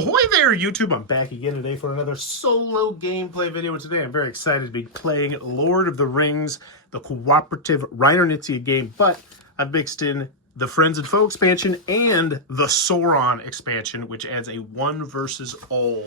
Ahoy there, YouTube! I'm back again today for another solo gameplay video. And today I'm very excited to be playing Lord of the Rings, the cooperative rsit game. But I've mixed in the Friends and Foe expansion and the Sauron expansion, which adds a one versus all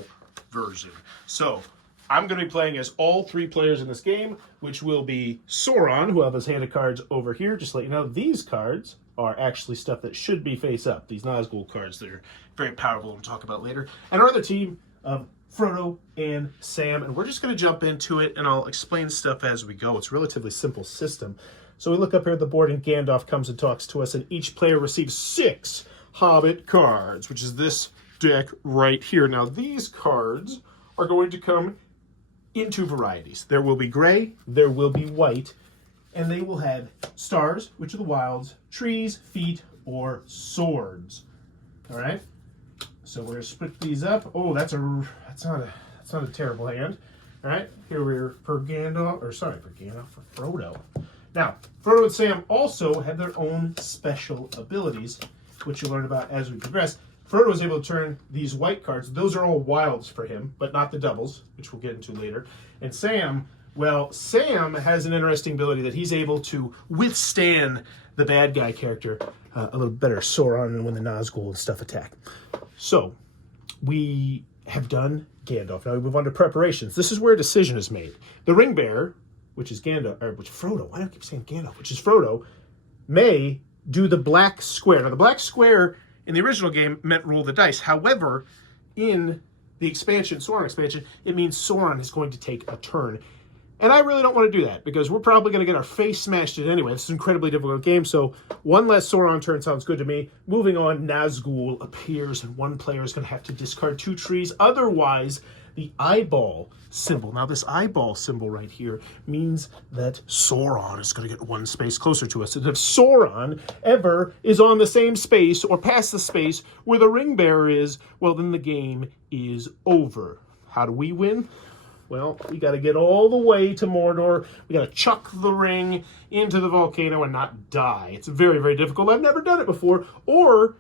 version. So I'm going to be playing as all three players in this game, which will be Sauron, who have his hand of cards over here. Just to let you know, these cards are actually stuff that should be face up. These Nazgul cards that are very powerful, we'll talk about later. And our other team of Frodo and Sam. And we're just going to jump into it, and I'll explain stuff as we go. It's a relatively simple system. So we look up here at the board, and Gandalf comes and talks to us, and each player receives 6 Hobbit cards, which is this deck right here. Now, these cards are going to come in 2 varieties. There will be gray, there will be white, and they will have stars, which are the wilds, trees, feet, or swords. All right. So we're gonna split these up. Oh, that's not a terrible hand. All right. Here we're for Frodo. Now, Frodo and Sam also have their own special abilities, which you'll learn about as we progress. Frodo is able to turn these white cards. Those are all wilds for him, but not the doubles, which we'll get into later. And Sam, well, Sam has an interesting ability that he's able to withstand the bad guy character a little better, Sauron, and when the Nazgul and stuff attack. So, we have done Gandalf. Now we move on to preparations. This is where a decision is made. The ring bearer, which is Frodo, why do I keep saying Gandalf, which is Frodo, may do the black square. Now, the black square in the original game meant roll the dice. However, in the expansion, Sauron expansion, it means Sauron is going to take a turn. And I really don't want to do that, because we're probably going to get our face smashed in anyway. This is an incredibly difficult game, so one less Sauron turn sounds good to me. Moving on, Nazgul appears, and one player is going to have to discard 2 trees. Otherwise, the eyeball symbol. Now, this eyeball symbol right here means that Sauron is going to get 1 space closer to us. And if Sauron ever is on the same space or past the space where the ring bearer is, well, then the game is over. How do we win? Well, we got to get all the way to Mordor. We got to chuck the ring into the volcano and not die. It's very, very difficult. I've never done it before. Or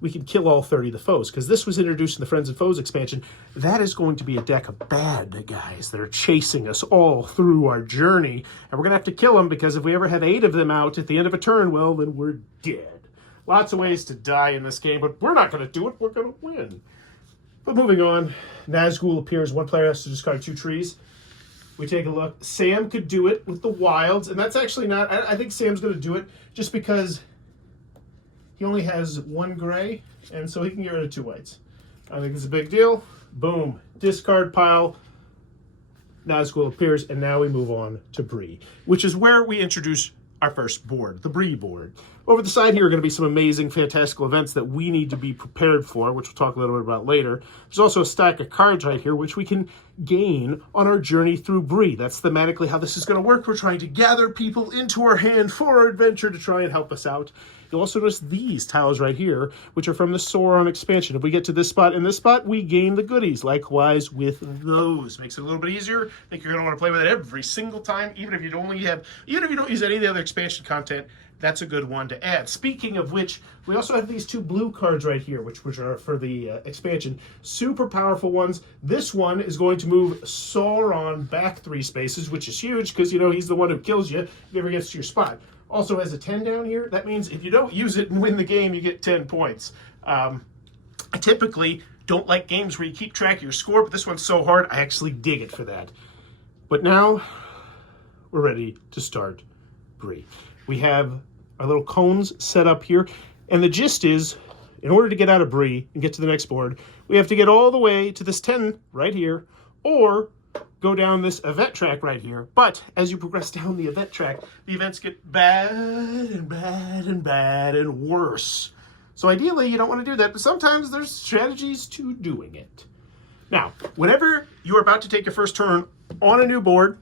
we can kill all 30 of the foes, because this was introduced in the Friends and Foes expansion. That is going to be a deck of bad guys that are chasing us all through our journey. And we're going to have to kill them, because if we ever have 8 of them out at the end of a turn, well, then we're dead. Lots of ways to die in this game, but we're not going to do it. We're going to win. But moving on, Nazgul appears. One player has to discard 2 trees. We take a look. Sam could do it with the wilds, and that's actually not... I think Sam's going to do it just because he only has 1 gray, and so he can get rid of 2 whites. I think it's a big deal. Boom. Discard pile. Nazgul appears, and now we move on to Bree, which is where we introduce our first board, the Bree board. Over the side here are going to be some amazing, fantastical events that we need to be prepared for, which we'll talk a little bit about later. There's also a stack of cards right here, which we can gain on our journey through Bree. That's thematically how this is going to work. We're trying to gather people into our hand for our adventure to try and help us out. You'll also notice these tiles right here, which are from the Sauron expansion. If we get to this spot and this spot, we gain the goodies. Likewise with those. Makes it a little bit easier. I think you're going to want to play with it every single time, even if you don't use any of the other expansion content. That's a good one to add. Speaking of which, we also have these 2 blue cards right here, which are for the expansion. Super powerful ones. This one is going to move Sauron back 3 spaces, which is huge because, you know, he's the one who kills you if he ever gets to your spot. Also has a 10 down here. That means if you don't use it and win the game, you get 10 points. I typically don't like games where you keep track of your score, but this one's so hard, I actually dig it for that. But now, we're ready to start Bree. We have our little cones set up here, and the gist is, in order to get out of Bree and get to the next board, we have to get all the way to this 10 right here, or go down this event track right here. But as you progress down the event track, the events get bad and bad and bad and worse. So ideally, you don't want to do that, but sometimes there's strategies to doing it. Now, whenever you're about to take your first turn on a new board,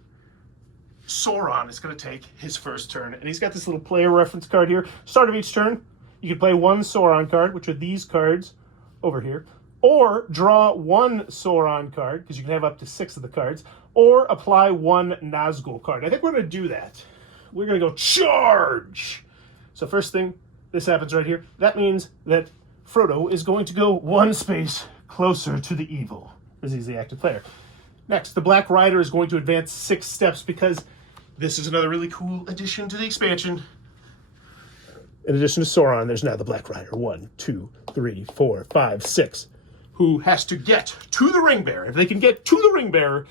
Sauron is going to take his first turn, and he's got this little player reference card here. Start of each turn, you can play 1 Sauron card, which are these cards over here, or draw 1 Sauron card, because you can have up to 6 of the cards, or apply 1 Nazgul card. I think we're going to do that. We're going to go charge! So first thing, this happens right here. That means that Frodo is going to go 1 space closer to the evil, as he's the active player. Next, the Black Rider is going to advance 6 steps because this is another really cool addition to the expansion. In addition to Sauron, there's now the Black Rider. 1, 2, 3, 4, 5, 6. Who has to get to the ring bearer. If they can get to the ring bearer,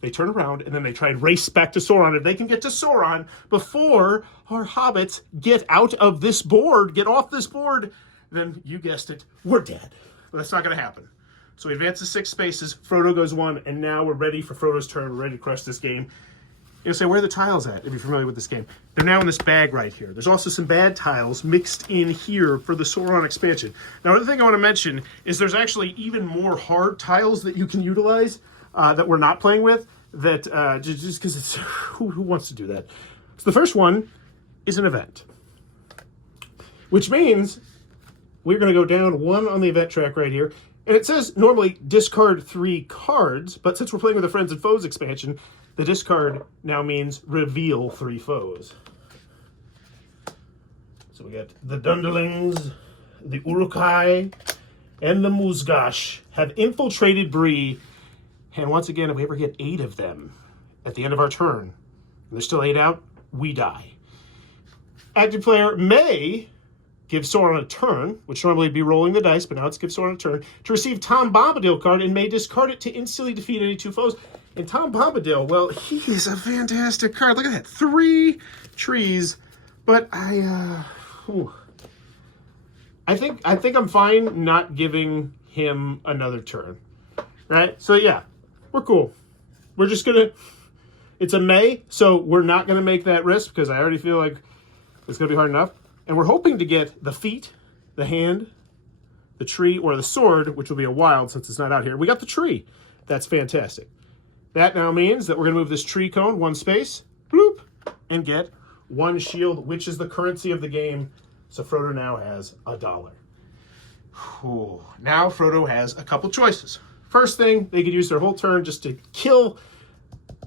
they turn around and then they try and race back to Sauron. If they can get to Sauron before our hobbits get out of this board, get off this board, then you guessed it, we're dead. But that's not going to happen. So he advances 6 spaces, Frodo goes 1, and now we're ready for Frodo's turn. We're ready to crush this game. You'll say, where are the tiles at, if you're familiar with this game? They're now in this bag right here. There's also some bad tiles mixed in here for the Sauron expansion. Now, another thing I want to mention is there's actually even more hard tiles that you can utilize that we're not playing with, that just because it's... Who wants to do that? So the first one is an event, which means we're going to go down 1 on the event track right here. And it says normally discard 3 cards, but since we're playing with the Friends and Foes expansion, the discard now means reveal 3 foes. So we got the Dunderlings, the Uruk-hai, and the Musgash have infiltrated Bree. And once again, if we ever get 8 of them at the end of our turn, and there's still 8 out, we die. Active player may give Sauron a turn, which normally would be rolling the dice, but now it's give Sauron a turn, to receive Tom Bombadil card and may discard it to instantly defeat any 2 foes. And Tom Bombadil, well, he is a fantastic card. Look at that, 3 trees. But I think I'm fine not giving him another turn, right? So yeah, we're cool. We're just gonna. It's a May, so we're not gonna make that risk because I already feel like it's gonna be hard enough. And we're hoping to get the feet, the hand, the tree, or the sword, which will be a wild since it's not out here. We got the tree. That's fantastic. That now means that we're going to move this tree cone 1 space, bloop, and get 1 shield, which is the currency of the game. So Frodo now has $1. Whew. Now Frodo has a couple choices. First thing, they could use their whole turn just to kill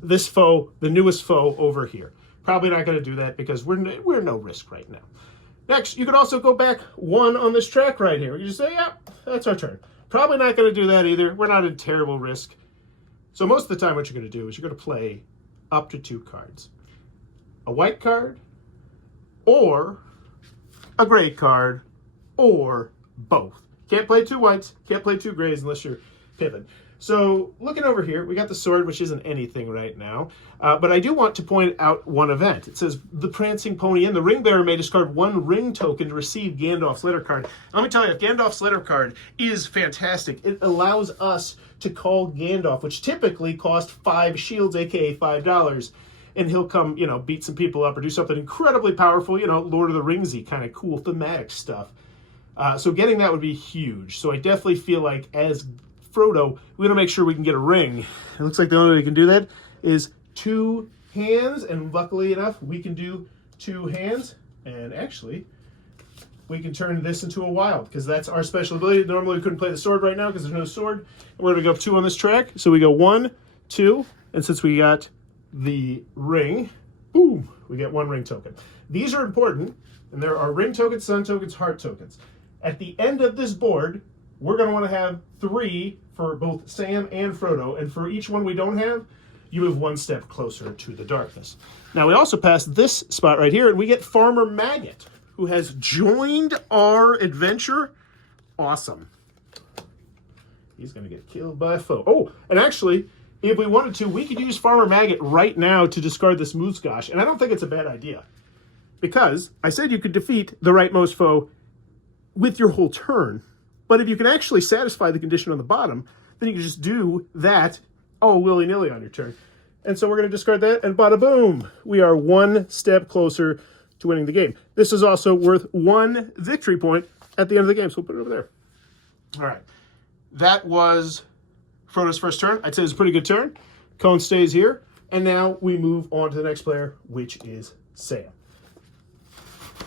this foe, the newest foe over here. Probably not going to do that because we're no risk right now. Next, you could also go back 1 on this track right here. You just say, yeah, that's our turn. Probably not going to do that either. We're not in terrible risk. So most of the time what you're going to do is you're going to play up to 2 cards. A white card, or a gray card, or both. Can't play 2 whites, can't play 2 grays unless you're Pippin. So looking over here, we got the sword, which isn't anything right now. But I do want to point out 1 event. It says, the Prancing Pony Inn. The ring bearer may discard 1 ring token to receive Gandalf's letter card. Let me tell you, Gandalf's letter card is fantastic. It allows us to call Gandalf, which typically cost 5 shields, aka $5. And he'll come, beat some people up or do something incredibly powerful, Lord of the Ringsy kind of cool thematic stuff. So getting that would be huge. So I definitely feel like as Frodo, we gotta make sure we can get a ring. It looks like the only way we can do that is 2 hands, and luckily enough, we can do 2 hands. And actually, we can turn this into a wild, because that's our special ability. Normally, we couldn't play the sword right now because there's no sword. And we're gonna go 2 on this track. So we go 1, 2, and since we got the ring, boom, we get 1 ring token. These are important, and there are ring tokens, sun tokens, heart tokens. At the end of this board, we're going to want to have 3 for both Sam and Frodo, and for each one we don't have, you move 1 step closer to the darkness. Now, we also pass this spot right here, and we get Farmer Maggot, who has joined our adventure. Awesome. He's going to get killed by a foe. Oh, and actually, if we wanted to, we could use Farmer Maggot right now to discard this Musgash, and I don't think it's a bad idea. Because I said you could defeat the rightmost foe with your whole turn. But if you can actually satisfy the condition on the bottom, then you can just do that, willy-nilly on your turn. And so we're going to discard that, and bada boom, we are 1 step closer to winning the game. This is also worth 1 victory point at the end of the game, so we'll put it over there. All right. That was Frodo's first turn. I'd say it's a pretty good turn. Cone stays here, and now we move on to the next player, which is Sam.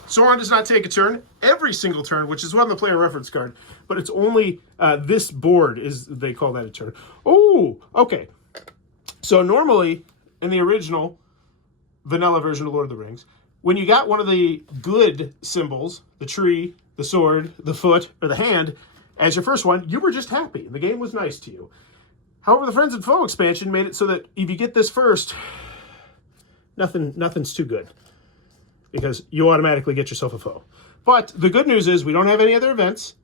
Sauron does not take a turn every single turn, which is on the player reference card, but it's only this board they call that a turn. Oh, okay. So normally in the original vanilla version of Lord of the Rings, when you got one of the good symbols, the tree, the sword, the foot, or the hand, as your first one, you were just happy. The game was nice to you. However, the Friends and Foe expansion made it so that if you get this first, nothing's too good, because you automatically get yourself a foe. But the good news is we don't have any other events.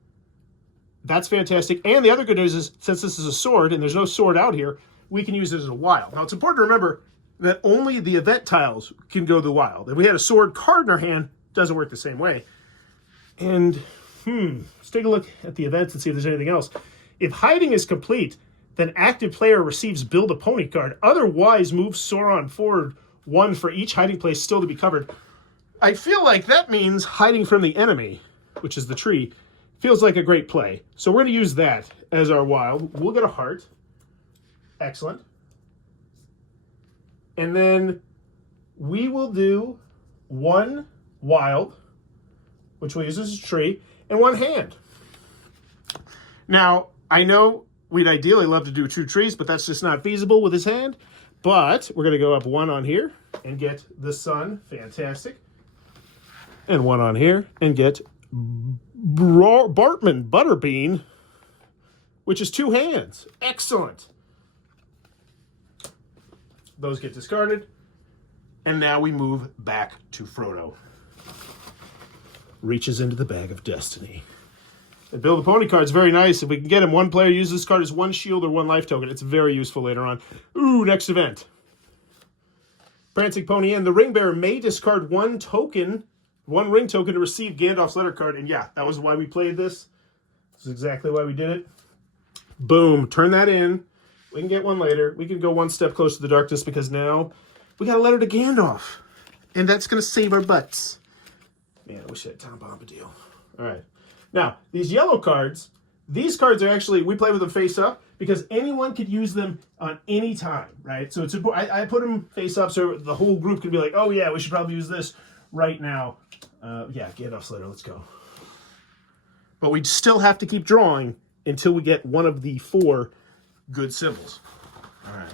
That's fantastic. And the other good news is, since this is a sword and there's no sword out here, we can use it as a wild. Now, it's important to remember that only the event tiles can go to the wild. If we had a sword card in our hand, it doesn't work the same way. And, let's take a look at the events and see if there's anything else. If hiding is complete, then active player receives build a pony card. Otherwise, move Sauron forward 1 for each hiding place still to be covered. I feel like that means hiding from the enemy, which is the tree, feels like a great play. So we're going to use that as our wild. We'll get a heart. Excellent. And then we will do 1 wild, which we'll use as a tree, and 1 hand. Now, I know we'd ideally love to do 2 trees, but that's just not feasible with his hand. But we're going to go up 1 on here and get the sun. Fantastic. And 1 on here and get Bartman Butterbean, which is 2 hands. Excellent. Those get discarded. And now we move back to Frodo. Reaches into the bag of destiny. The Build a Pony card's very nice. If we can get him, 1 player uses this card as 1 shield or 1 life token. It's very useful later on. Ooh, next event. Prancing Pony Inn. The Ring Bearer may discard 1 token, 1 ring token to receive Gandalf's letter card. And yeah, that was why we played this. This is exactly why we did it. Boom. Turn that in. We can get 1 later. We can go 1 step closer to the darkness because now we got a letter to Gandalf. And that's going to save our butts. Man, I wish I had Tom Bombadil. All right. Now, these yellow cards, these cards are actually, we play with them face up because anyone could use them on any time, right? So it's important. I put them face up so the whole group can be like, oh yeah, we should probably use this right now. Yeah, Gandalf's letter, let's go. But we still have to keep drawing until we get 1 of the 4 good symbols. All right.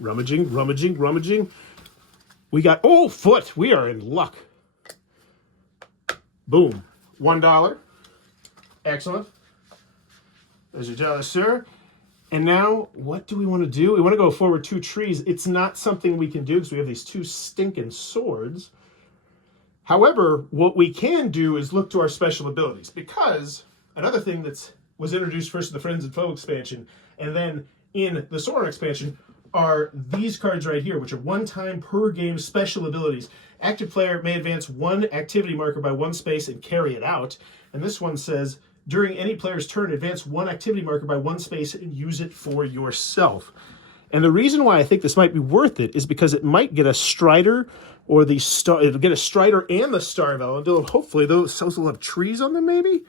Rummaging, rummaging, rummaging. We got, oh, foot. We are in luck. Boom. $1. Excellent. There's your dollar, sir. And now, what do we want to do? We want to go forward 2 trees. It's not something we can do because we have these 2 stinking swords. However, what we can do is look to our special abilities, because another thing that was introduced first in the Friends and Foe expansion and then in the Sauron expansion are these cards right here, which are 1 time per game special abilities. Active player may advance 1 activity marker by 1 space and carry it out. And this one says, during any player's turn, advance 1 activity marker by 1 space and use it for yourself. And the reason why I think this might be worth it is because it might get a Strider or the Star. It'll get a Strider and the Star of Elendil. Hopefully those will have trees on them, maybe?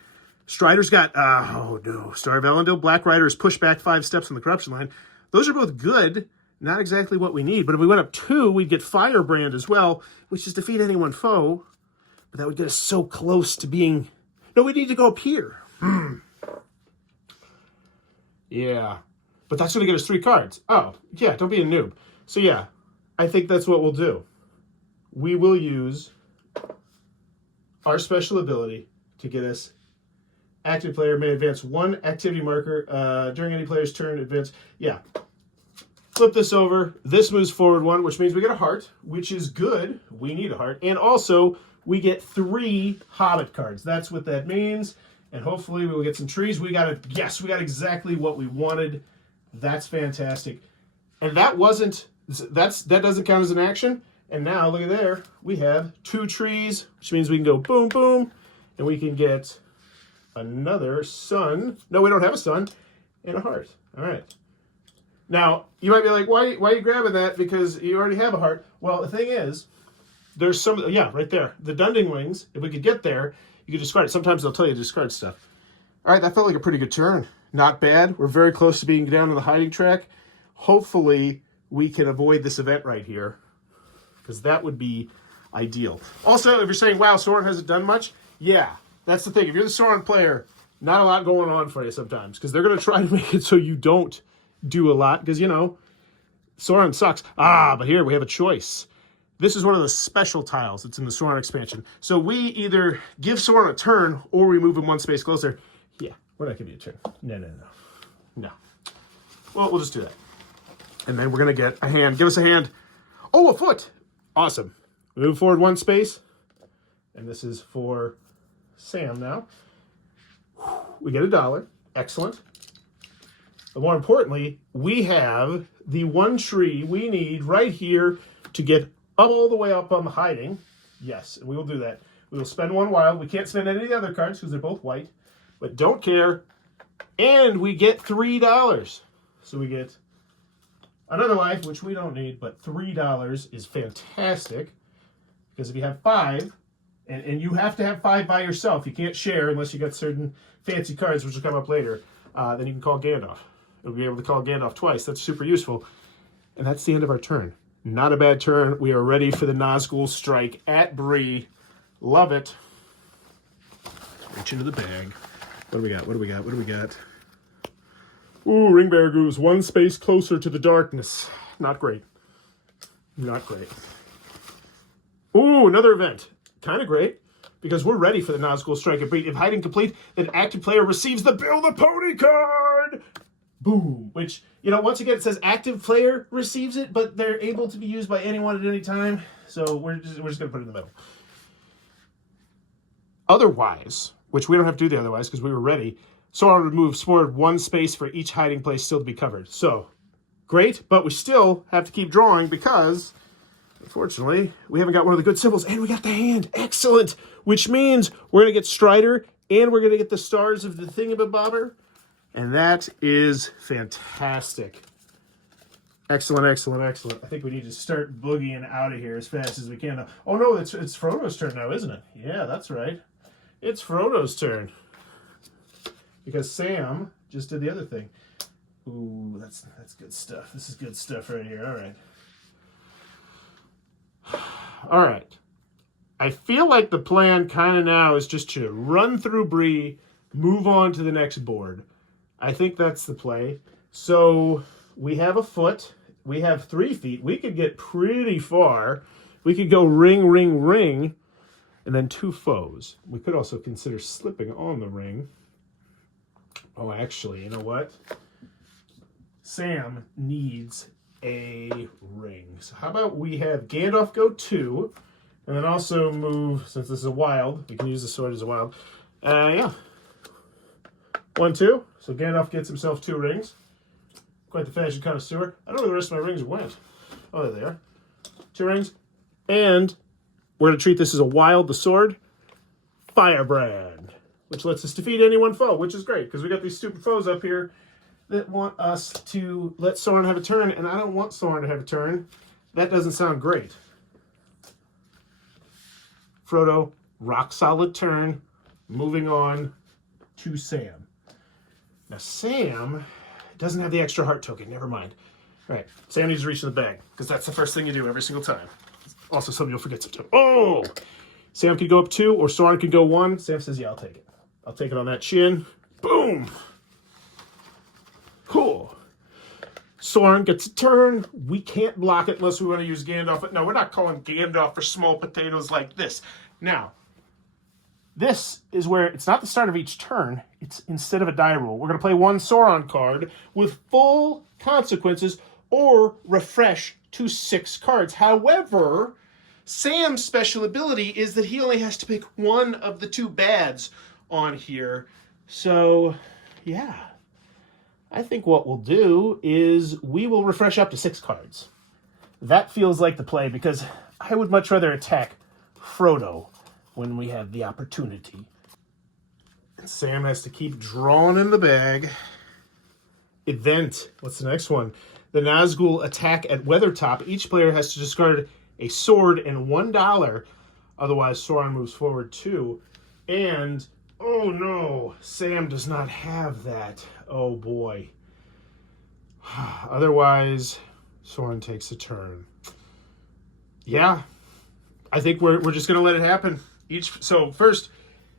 Strider's got, oh no, Star of Elendil. Black Rider is pushed back 5 steps on the corruption line. Those are both good, not exactly what we need. But if we went up 2, we'd get Firebrand as well, which is defeat any 1 foe. But that would get us so close to being... No, we need to go up here. Yeah. But that's going to get us 3 cards. Oh, yeah, don't be a noob. So yeah, I think that's what we'll do. We will use our special ability to get us active player may advance 1 activity marker during any player's turn. Advance. Yeah. Flip this over. This moves forward 1, which means we get a heart, which is good. We need a heart. And also, we get 3 Hobbit cards. That's what that means. And hopefully we will get some trees. We got exactly what we wanted. That's fantastic. And that doesn't count as an action. And now, look at there, we have 2 trees, which means we can go boom, boom, and we can get another sun. No, we don't have a sun, and a heart. All right. Now, you might be like, why are you grabbing that? Because you already have a heart. Well, the thing is, there's some, yeah, right there. The Dunding Wings, if we could get there, you could discard it. Sometimes they'll tell you to discard stuff. All right, that felt like a pretty good turn. Not bad. We're very close to being down on the hiding track. Hopefully, we can avoid this event right here, because that would be ideal. Also, if you're saying, wow, Sauron hasn't done much, yeah, that's the thing. If you're the Sauron player, not a lot going on for you sometimes, because they're going to try to make it so you don't do a lot, because, you know, Sauron sucks. But here we have a choice. This is one of the special tiles that's in the Sauron expansion. So we either give Sauron a turn, or we move him 1 space closer. Yeah, We're not giving you a turn. No. Well, we'll just do that. And then we're going to get a hand. Give us a hand. Oh, a foot. Awesome. Move forward 1 space. And this is for Sam now. We get $1. Excellent. But more importantly, we have the 1 tree we need right here to get all the way up on the hiding. Yes, and we will do that. We will spend 1 wild. We can't spend any of the other cards because they're both white. But don't care. And we get $3. So we get another life, which we don't need, but $3 is fantastic. Because if you have 5, and you have to have 5 by yourself, you can't share unless you got certain fancy cards, which will come up later, then you can call Gandalf. You'll be able to call Gandalf twice. That's super useful. And that's the end of our turn. Not a bad turn. We are ready for the Nazgul strike at Bree. Love it. Reach into the bag. What do we got? What do we got? What do we got? Ooh, Ring Bearer goes 1 space closer to the darkness. Not great. Not great. Ooh, another event. Kind of great. Because we're ready for the Nazgul strike at Bree. If hiding complete, an active player receives the Build a Pony card. Boom. Which, you know, once again, it says active player receives it, but they're able to be used by anyone at any time. So we're just going to put it in the middle. Otherwise, which we don't have to do the otherwise because we were ready, Sauron would move forward 1 space for each hiding place still to be covered. So, great, but we still have to keep drawing because, unfortunately, we haven't got one of the good symbols, and we got the hand. Excellent! Which means we're going to get Strider, and we're going to get the stars of the Thingamabobber, and that is fantastic. Excellent, excellent, excellent. I think we need to start boogieing out of here as fast as we can. Oh, no, it's Frodo's turn now, isn't it? Yeah, that's right. It's Frodo's turn. Because Sam just did the other thing. Ooh, that's good stuff. This is good stuff right here. All right. All right. I feel like the plan kind of now is just to run through Bree, move on to the next board. I think that's the play. So we have a foot. We have 3 feet. We could get pretty far. We could go ring, ring, ring, and then 2 foes. We could also consider slipping on the ring. Oh, actually, you know what? Sam needs a ring. So how about we have Gandalf go 2, and then also move, since this is a wild, we can use the sword as a wild. Yeah. 1, 2. So Gandalf gets himself 2 rings. Quite the fashion connoisseur. I don't know where the rest of my rings went. Oh, there they are. 2 rings. And we're going to treat this as a wild, the sword. Firebrand. Which lets us defeat any 1 foe, which is great. Because we got these stupid foes up here that want us to let Sauron have a turn. And I don't want Sauron to have a turn. That doesn't sound great. Frodo, rock solid turn. Moving on to Sam. Now, Sam doesn't have the extra heart token. Never mind. All right. Sam needs to reach in the bag, because that's the first thing you do every single time. Also, something you'll forget sometimes. Oh! Sam can go up 2, or Sauron can go 1. Sam says, yeah, I'll take it. I'll take it on that chin. Boom! Cool. Sauron gets a turn. We can't block it unless we want to use Gandalf. No, we're not calling Gandalf for small potatoes like this. Now, this is where it's not the start of each turn. It's instead of a die roll. We're going to play 1 Sauron card with full consequences or refresh to 6 cards. However, Sam's special ability is that he only has to pick 1 of the 2 bads on here. So, yeah. I think what we'll do is we will refresh up to 6 cards. That feels like the play because I would much rather attack Frodo when we have the opportunity. And Sam has to keep drawing in the bag. Event. What's the next one? The Nazgul attack at Weathertop. Each player has to discard a sword and $1. Otherwise, Sauron moves forward 2. And, oh no, Sam does not have that. Oh boy. Otherwise, Sauron takes a turn. Yeah. I think we're just going to let it happen. So first,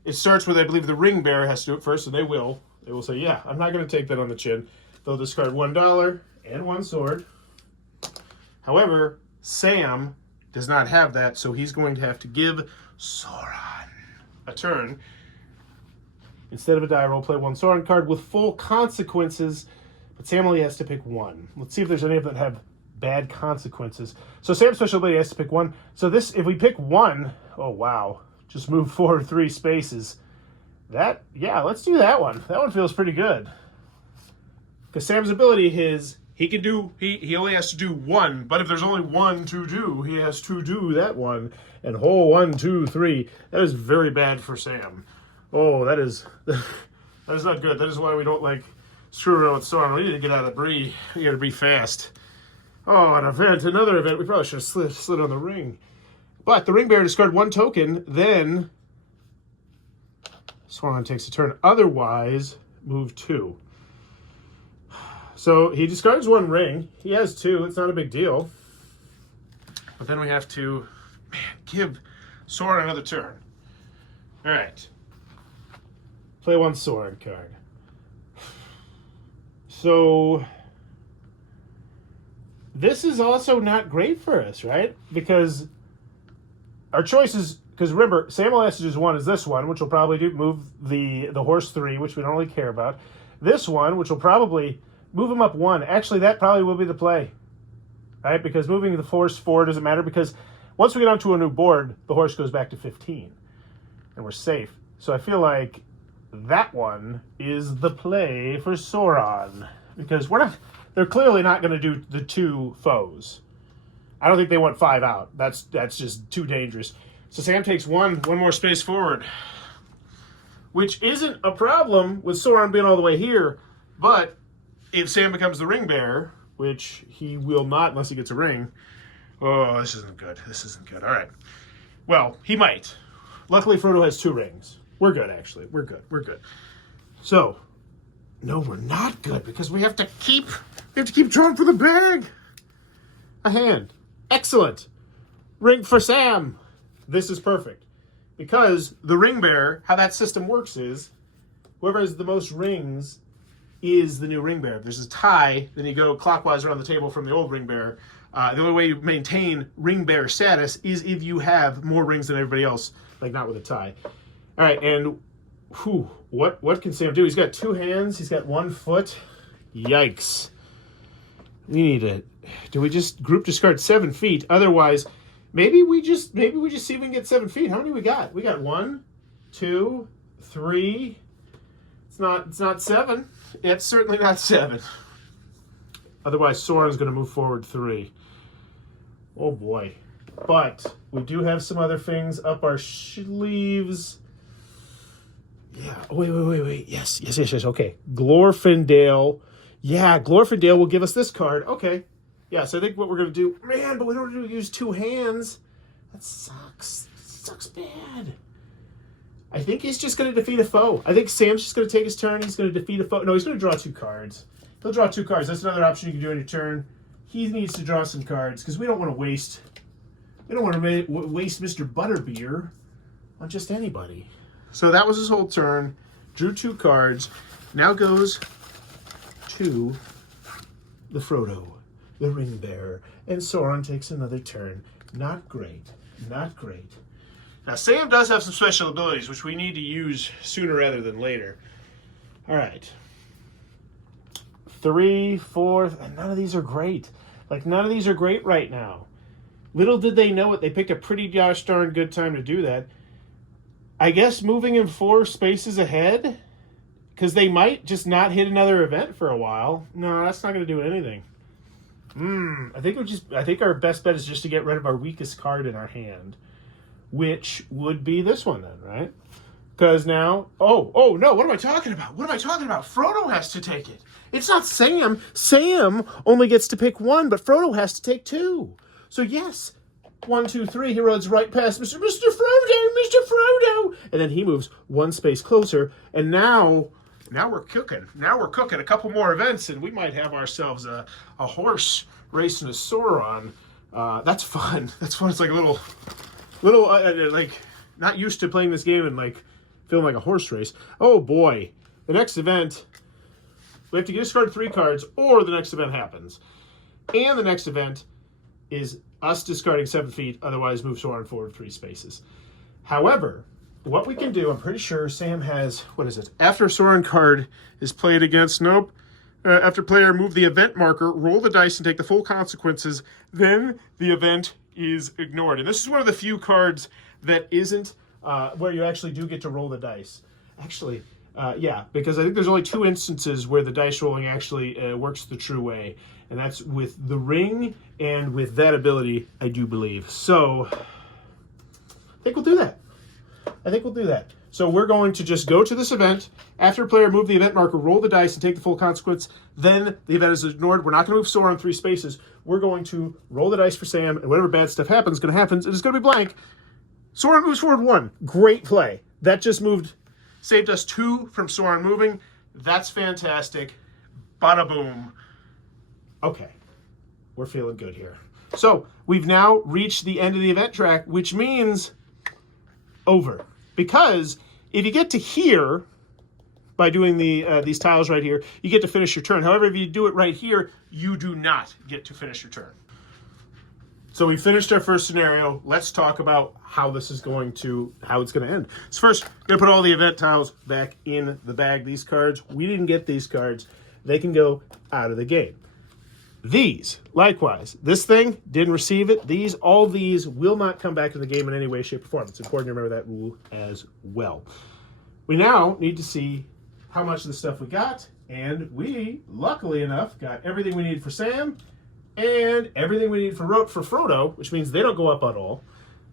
it starts with, I believe, the ring bearer has to do it first, and they will. They will say, yeah, I'm not going to take that on the chin. They'll discard $1 and 1 sword. However, Sam does not have that, so he's going to have to give Sauron a turn. Instead of a die roll, play one Sauron card with full consequences, but Sam only has to pick one. Let's see if there's any of them that have bad consequences. So Sam's special ability has to pick one. So this, if we pick one, oh wow, just move forward 3 spaces. That, yeah, let's do that one. That one feels pretty good. Because Sam's ability is, he can do, he only has to do one, but if there's only one to do, he has to do that one. And hole 1, 2, 3. That is very bad for Sam. Oh, that is not good. That is why we don't like screw around with Sauron. We need to get out of Bree. We gotta Bree fast. Oh, an event, another event. We probably should have slid on the ring. But the ring bearer discard 1 token, then Sauron takes a turn. Otherwise, move 2. So he discards 1 ring. He has 2. It's not a big deal. But then we have to, give Sauron another turn. All right. Play 1 Sauron card. So this is also not great for us, right? Because our choices, because remember, Sam only has to choose 1 is this one, which will probably move the horse 3, which we don't really care about. This one, which will probably move him up 1. Actually, that probably will be the play, right? Because moving the horse 4 doesn't matter, because once we get onto a new board, the horse goes back to 15, and we're safe. So I feel like that one is the play for Sauron, because they're clearly not going to do the 2 foes. I don't think they want 5 out. That's just too dangerous. So Sam takes one more space forward, which isn't a problem with Sauron being all the way here, but if Sam becomes the ring bearer, which he will not unless he gets a ring, oh, this isn't good. This isn't good. All right. Well, he might. Luckily, Frodo has 2 rings. We're good, actually. We're good. We're good. So, no, we're not good, because we have to keep drawing for the bag. A hand. Excellent. Ring for Sam. This is perfect. Because the ring bearer, how that system works is, whoever has the most rings is the new ring bearer. If there's a tie, then you go clockwise around the table from the old ring bearer. The only way you maintain ring bearer status is if you have more rings than everybody else, like not with a tie. All right, and what can Sam do? He's got 2 hands. He's got 1 foot. Yikes. We need to. Do we just group discard 7 feet? Otherwise, maybe we just see if we can get 7 feet. How many we got? We got 1, 2, 3. It's not 7. It's certainly not 7. Otherwise, Sauron's going to move forward 3. Oh boy. But we do have some other things up our sleeves. Yeah. Oh, wait. Yes. Okay. Glorfindel. Yeah, Glorfindel will give us this card. Okay. Yeah, so I think what we're going to do... Man, but we don't use 2 hands. That sucks. Sucks bad. I think he's just going to defeat a foe. I think Sam's just going to take his turn. He's going to defeat a foe. No, he's going to draw 2 cards. He'll draw 2 cards. That's another option you can do on your turn. He needs to draw some cards because we don't want to waste... We don't want to waste Mr. Butterbeer on just anybody. So that was his whole turn. Drew 2 cards. Now goes to the Frodo, the ring bearer. And Sauron takes another turn. Not great. Not great. Now, Sam does have some special abilities, which we need to use sooner rather than later. All right. 3, 4, and none of these are great. Like, none of these are great right now. Little did they know it. They picked a pretty gosh darn good time to do that. I guess moving him 4 spaces ahead, because they might just not hit another event for a while. No, that's not going to do anything. I think our best bet is just to get rid of our weakest card in our hand, which would be this one then, right? Because now, oh no, what am I talking about? Frodo has to take it. It's not Sam. Sam only gets to pick 1, but Frodo has to take 2. So yes, 1, 2, 3, he runs right past Mr. Frodo, and then he moves 1 space closer, and now we're cooking. Now we're cooking. A couple more events, and we might have ourselves a horse racing a Sauron. That's fun. That's fun. It's like a little like not used to playing this game and like feeling like a horse race. Oh boy, the next event we have to discard 3 cards, or the next event happens, and the next event is us discarding 7 feet, otherwise move Sauron forward 3 spaces. However, what we can do, I'm pretty sure Sam has, what is it? After a Sauron card is played against, nope. After player move the event marker, roll the dice and take the full consequences, then the event is ignored. And this is one of the few cards that isn't where you actually do get to roll the dice. Actually, yeah, because I think there's only 2 instances where the dice rolling actually works the true way. And that's with the ring and with that ability, I do believe. So, I think we'll do that. So we're going to just go to this event. After a player move the event marker, roll the dice and take the full consequence. Then the event is ignored. We're not going to move Sauron 3 spaces. We're going to roll the dice for Sam, and whatever bad stuff happens is going to happen. It's going to be blank. Sauron moves forward 1. Great play. That just saved us 2 from Sauron moving. That's fantastic. Bada boom. Okay. We're feeling good here. So we've now reached the end of the event track, which means over. Because if you get to here, by doing these tiles right here, you get to finish your turn. However, if you do it right here, you do not get to finish your turn. So we finished our first scenario. Let's talk about how it's going to end. So first, we're going to put all the event tiles back in the bag. These cards, we didn't get these cards. They can go out of the game. These, likewise, this thing didn't receive it. All these will not come back to the game in any way, shape, or form. It's important to remember that rule as well. We now need to see how much of the stuff we got, and we, luckily enough, got everything we needed for Sam and everything we need for Frodo, which means they don't go up at all.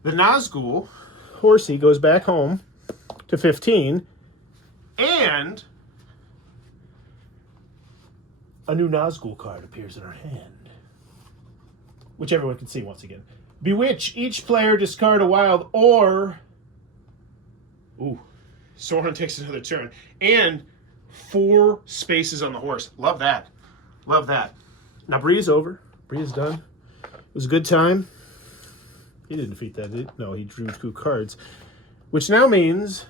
The Nazgul, Horsey, goes back home to 15, and a new Nazgul card appears in our hand, which everyone can see once again. Bewitch. Each player discard a wild or... Ooh. Sauron takes another turn. And 4 spaces on the horse. Love that. Love that. Now, Bree is over. Bree is done. It was a good time. He didn't defeat that, did he? No, he drew 2 cards. Which now means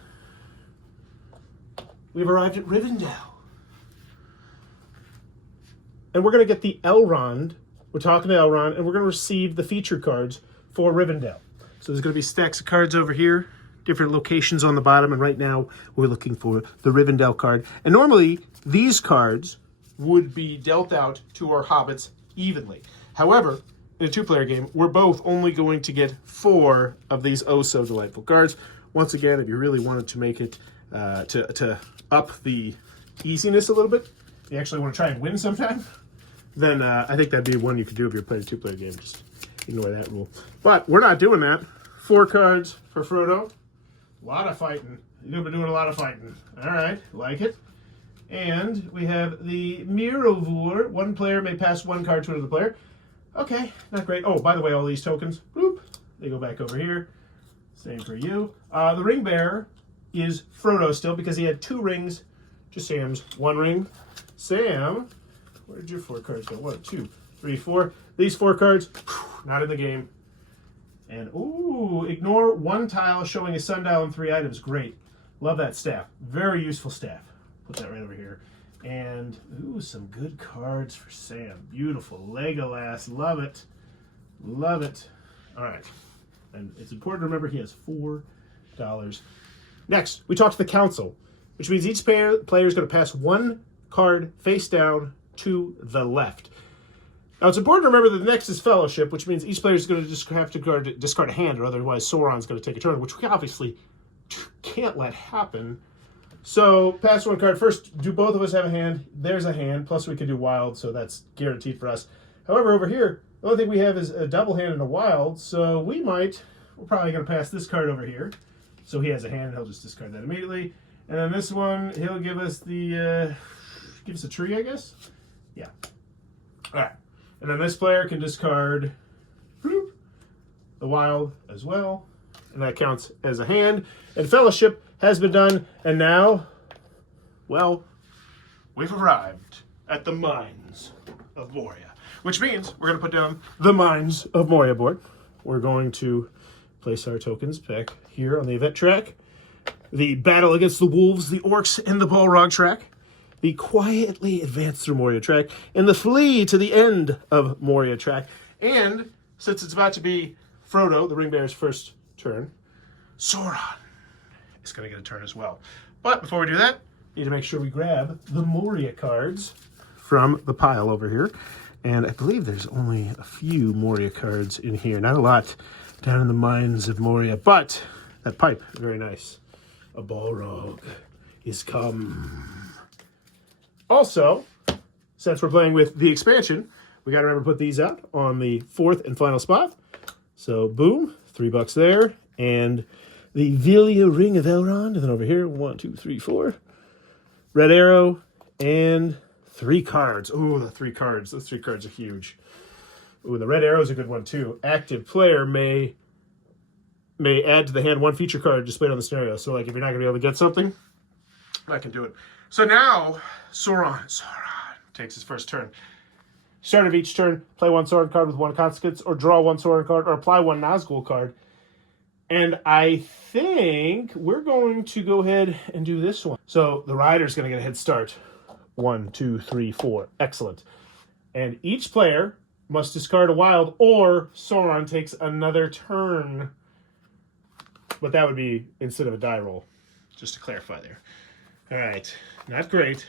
we've arrived at Rivendell. And we're going to get the Elrond. We're talking to Elrond, and we're going to receive the feature cards for Rivendell. So there's going to be stacks of cards over here, different locations on the bottom, and right now we're looking for the Rivendell card. And normally, these cards would be dealt out to our Hobbits evenly. However, in a 2-player game, we're both only going to get 4 of these oh-so-delightful cards. Once again, if you really wanted to make it, to up the easiness a little bit, you actually want to try and win sometime, then I think that'd be one you could do if you're playing a 2-player game. Just ignore that rule. But we're not doing that. 4 cards for Frodo. A lot of fighting. You've been doing a lot of fighting. All right, like it. And we have the Mirovur. 1 player may pass 1 card to another player. Okay, not great. Oh, by the way, all these tokens, boop, they go back over here. Same for you. The ring bearer is Frodo still because he had 2 rings to Sam's 1 ring. Sam, where did your 4 cards go? 1, 2, 3, 4. These 4 cards, not in the game. And, ooh, ignore 1 tile showing a sundial and 3 items. Great. Love that staff. Very useful staff. Put that right over here. And, ooh, some good cards for Sam. Beautiful. Legolas. Love it. Love it. All right. And it's important to remember he has $4. Next, we talk to the council, which means each player is going to pass 1 card face down to the left. Now, it's important to remember that the next is Fellowship, which means each player is going to just have to discard a hand, or otherwise Sauron's going to take a turn, which we obviously can't let happen. So, pass 1 card. First, do both of us have a hand? There's a hand, plus we can do wild, so that's guaranteed for us. However, over here, the only thing we have is a double hand and a wild, so we're probably going to pass this card over here. So he has a hand, he'll just discard that immediately. And then this one, he'll give us give us a tree, I guess? Yeah. All right. And then this player can discard the wild as well. And that counts as a hand. And Fellowship has been done. And now, well, we've arrived at the Mines of Moria. Which means we're going to put down the Mines of Moria board. We're going to place our tokens back here on the event track. The battle against the wolves, the orcs, and the Balrog track. The quietly advance through Moria track. And the flee to the end of Moria track. And since it's about to be Frodo, the ring bearer's first turn, Sauron is going to get a turn as well. But before we do that, we need to make sure we grab the Moria cards from the pile over here. And I believe there's only a few Moria cards in here. Not a lot down in the mines of Moria, but that pipe, very nice. A Balrog is come. Also, since we're playing with the expansion, we got to remember to put these out on the 4th and final spot. So, boom, $3 there. And the Villia Ring of Elrond. And then over here, 1, 2, 3, 4. Red arrow and 3 cards. Ooh, the 3 cards. Those 3 cards are huge. Ooh, the red arrow is a good one, too. Active player may add to the hand 1 feature card displayed on the scenario. So, like, if you're not going to be able to get something, I can do it. So now, Sauron takes his first turn. Start of each turn, play 1 Sauron card with 1 consequence, or draw 1 Sauron card, or apply 1 Nazgul card. And I think we're going to go ahead and do this one. So the rider's going to get a head start. 1, 2, 3, 4. Excellent. And each player must discard a wild, or Sauron takes another turn. But that would be instead of a die roll, just to clarify there. All right, not great.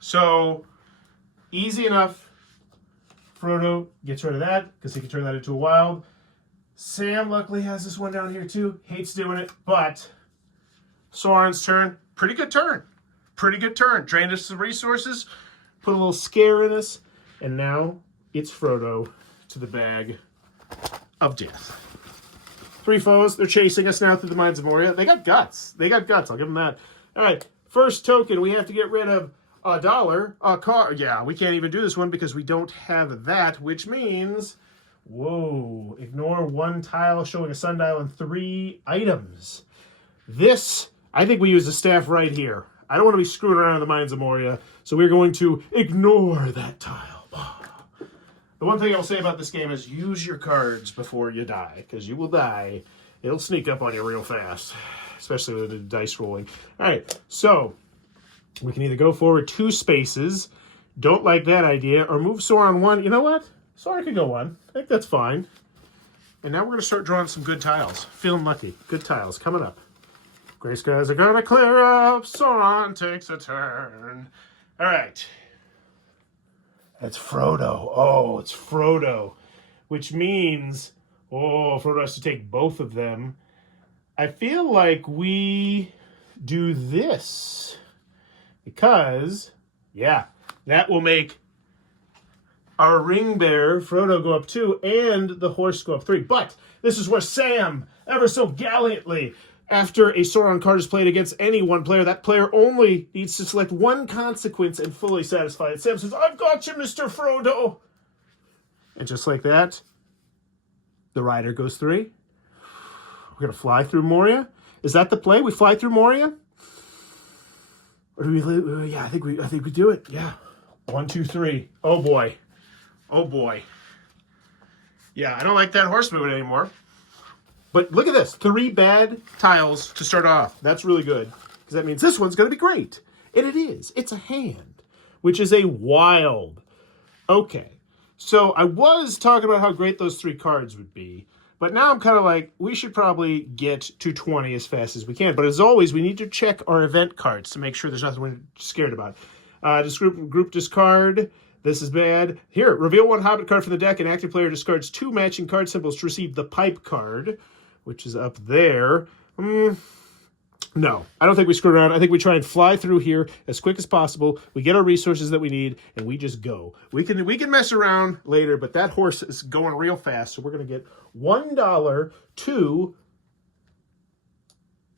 So, easy enough. Frodo gets rid of that, because he can turn that into a wild. Sam, luckily, has this one down here, too. Hates doing it, but Sauron's turn. Pretty good turn. Pretty good turn. Drained us some resources, put a little scare in us, and now it's Frodo to the bag of death. 3 foes. They're chasing us now through the mines of Moria. They got guts. They got guts. I'll give them that. All right. First token, we have to get rid of $1. A card. Yeah, we can't even do this one because we don't have that, which means, whoa, ignore 1 tile showing a sundial and 3 items. This, I think we use the staff right here. I don't want to be screwing around in the mines of Moria, so we're going to ignore that tile. The one thing I'll say about this game is use your cards before you die, because you will die. It'll sneak up on you real fast, especially with the dice rolling. All right, so we can either go forward 2 spaces, don't like that idea, or move Sauron 1. You know what? Sauron can go 1. I think that's fine. And now we're going to start drawing some good tiles. Feeling lucky. Good tiles coming up. Gray skies are going to clear up. Sauron takes a turn. All right. That's Frodo. Oh, it's Frodo. Which means, oh, Frodo has to take both of them. I feel like we do this. Because, yeah, that will make our ring bearer, Frodo, go up 2, and the horse go up 3. But this is where Sam, ever so gallantly, after a Sauron card is played against any one player, that player only needs to select 1 consequence and fully satisfy it. Sam says, I've got you, Mr. Frodo. And just like that, the rider goes 3. We're going to fly through Moria. Is that the play? We fly through Moria? Or do we? Yeah, I think we do it. Yeah. 1, 2, 3. Oh boy. Oh boy. Yeah, I don't like that horse moving anymore. But look at this. 3 bad tiles to start off. That's really good. Because that means this one's going to be great. And it is. It's a hand. Which is a wild. Okay. So I was talking about how great those 3 cards would be. But now I'm kind of like, we should probably get to 20 as fast as we can. But as always, we need to check our event cards to make sure there's nothing we're scared about. Just group discard. This is bad. Here, reveal 1 Hobbit card from the deck. An active player discards 2 matching card symbols to receive the pipe card, which is up there. No, I don't think we screw around. I think we try and fly through here as quick as possible. We get our resources that we need, and we just go. We can mess around later, but that horse is going real fast, so we're going to get $1 to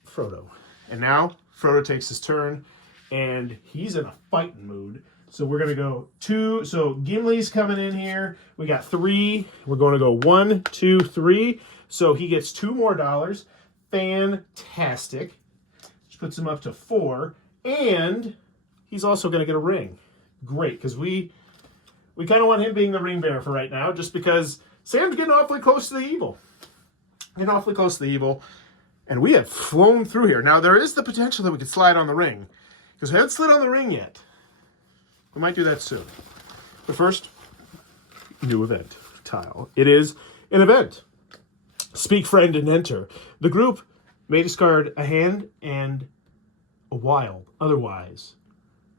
Frodo. And now Frodo takes his turn, and he's in a fighting mood. So we're going to go 2. So Gimli's coming in here. We got 3. We're going to go 1, 2, 3. So he gets 2 more dollars. Fantastic. Which puts him up to 4. And he's also going to get a ring. Great, because we kind of want him being the ring bearer for right now, just because Sam's getting awfully close to the evil. Getting awfully close to the evil. And we have flown through here. Now, there is the potential that we could slide on the ring, because we haven't slid on the ring yet. We might do that soon. But first, new event tile. It is an event. Speak, friend, and enter. The group May discard a hand and a wild. Otherwise,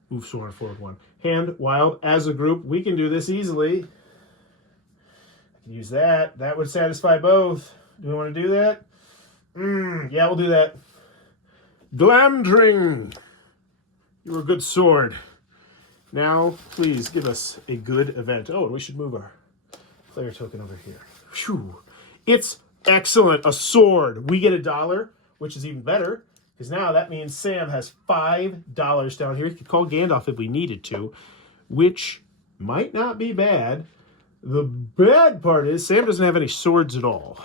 move Sauron forward 1. Hand, wild, as a group. We can do this easily. I can use that. That would satisfy both. Do we want to do that? Yeah, we'll do that. Glamdring! You're a good sword. Now, please give us a good event. Oh, and we should move our player token over here. Phew. It's excellent. A sword. We get $1, which is even better, because now that means Sam has $5 down here. He could call Gandalf if we needed to, which might not be bad. The bad part is Sam doesn't have any swords at all.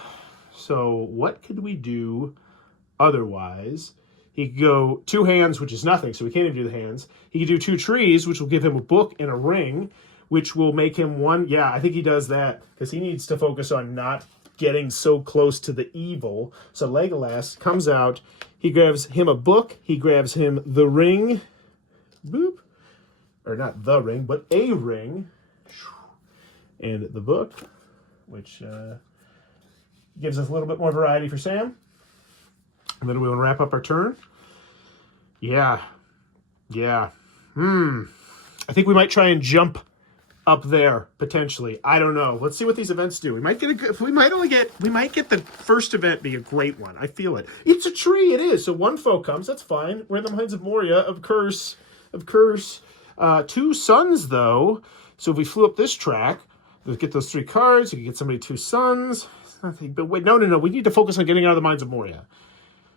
So what could we do otherwise? He could go 2 hands, which is nothing, so we can't even do the hands. He could do 2 trees, which will give him a book and a ring, which will make him 1. Yeah, I think he does that, because he needs to focus on not getting so close to the evil. So Legolas comes out. He grabs him a book. He grabs him the ring. Boop. Or not the ring, but a ring. And the book, which gives us a little bit more variety for Sam. And then we want to wrap up our turn. Yeah. I think we might try and jump up there potentially. I don't know. Let's see what these events do. We might get the first event be a great one. I feel it. It's a tree. It is. So 1 foe comes. That's fine. We're in the Mines of Moria. Of course. 2 suns though. So if we flew up this track, we'll get those 3 cards. You can get somebody 2 suns. Nothing. But wait, no. We need to focus on getting out of the Mines of Moria.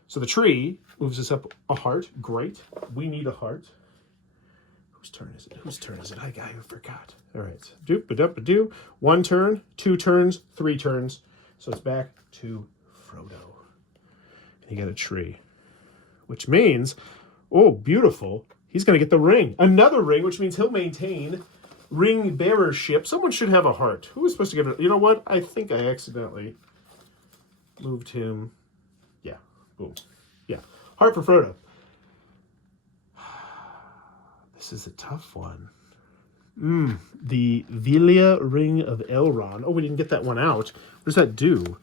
So the tree moves us up a heart. Great. We need a heart. Whose turn is it? I forgot. All right. Doop-a-doop-a-doo. 1 turn, 2 turns, 3 turns. So it's back to Frodo. And he got a tree. Which means, oh, beautiful. He's going to get the ring. Another ring, which means he'll maintain ring bearership. Someone should have a heart. Who was supposed to get it? You know what? I think I accidentally moved him. Yeah. Boom. Yeah. Heart for Frodo. This is a tough one. The Velia Ring of Elrond. Oh, we didn't get that one out. What does that do?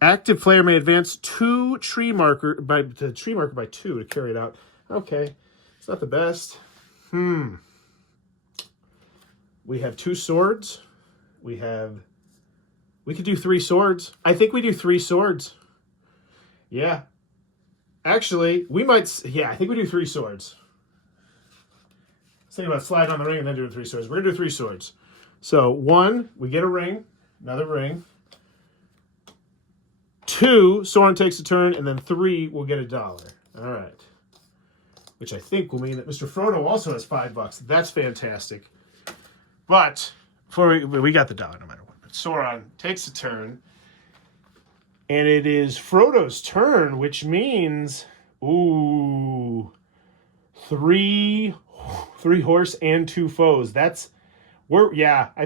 Active player may advance 2 tree marker by 2 to carry it out. Okay. It's not the best. We have 2 swords. We could do 3 swords. I think we do 3 swords. Yeah. Actually, we might... Yeah, I think we do 3 swords. I was thinking about sliding on the ring and then doing 3 swords. We're going to do 3 swords. So, 1, we get a ring. Another ring. 2, Sauron takes a turn. And then 3, we'll get $1. All right. Which I think will mean that Mr. Frodo also has $5. That's fantastic. But, we got the $1 no matter what. But Sauron takes a turn. And it is Frodo's turn, which means, ooh, 3 horse and 2 foes. I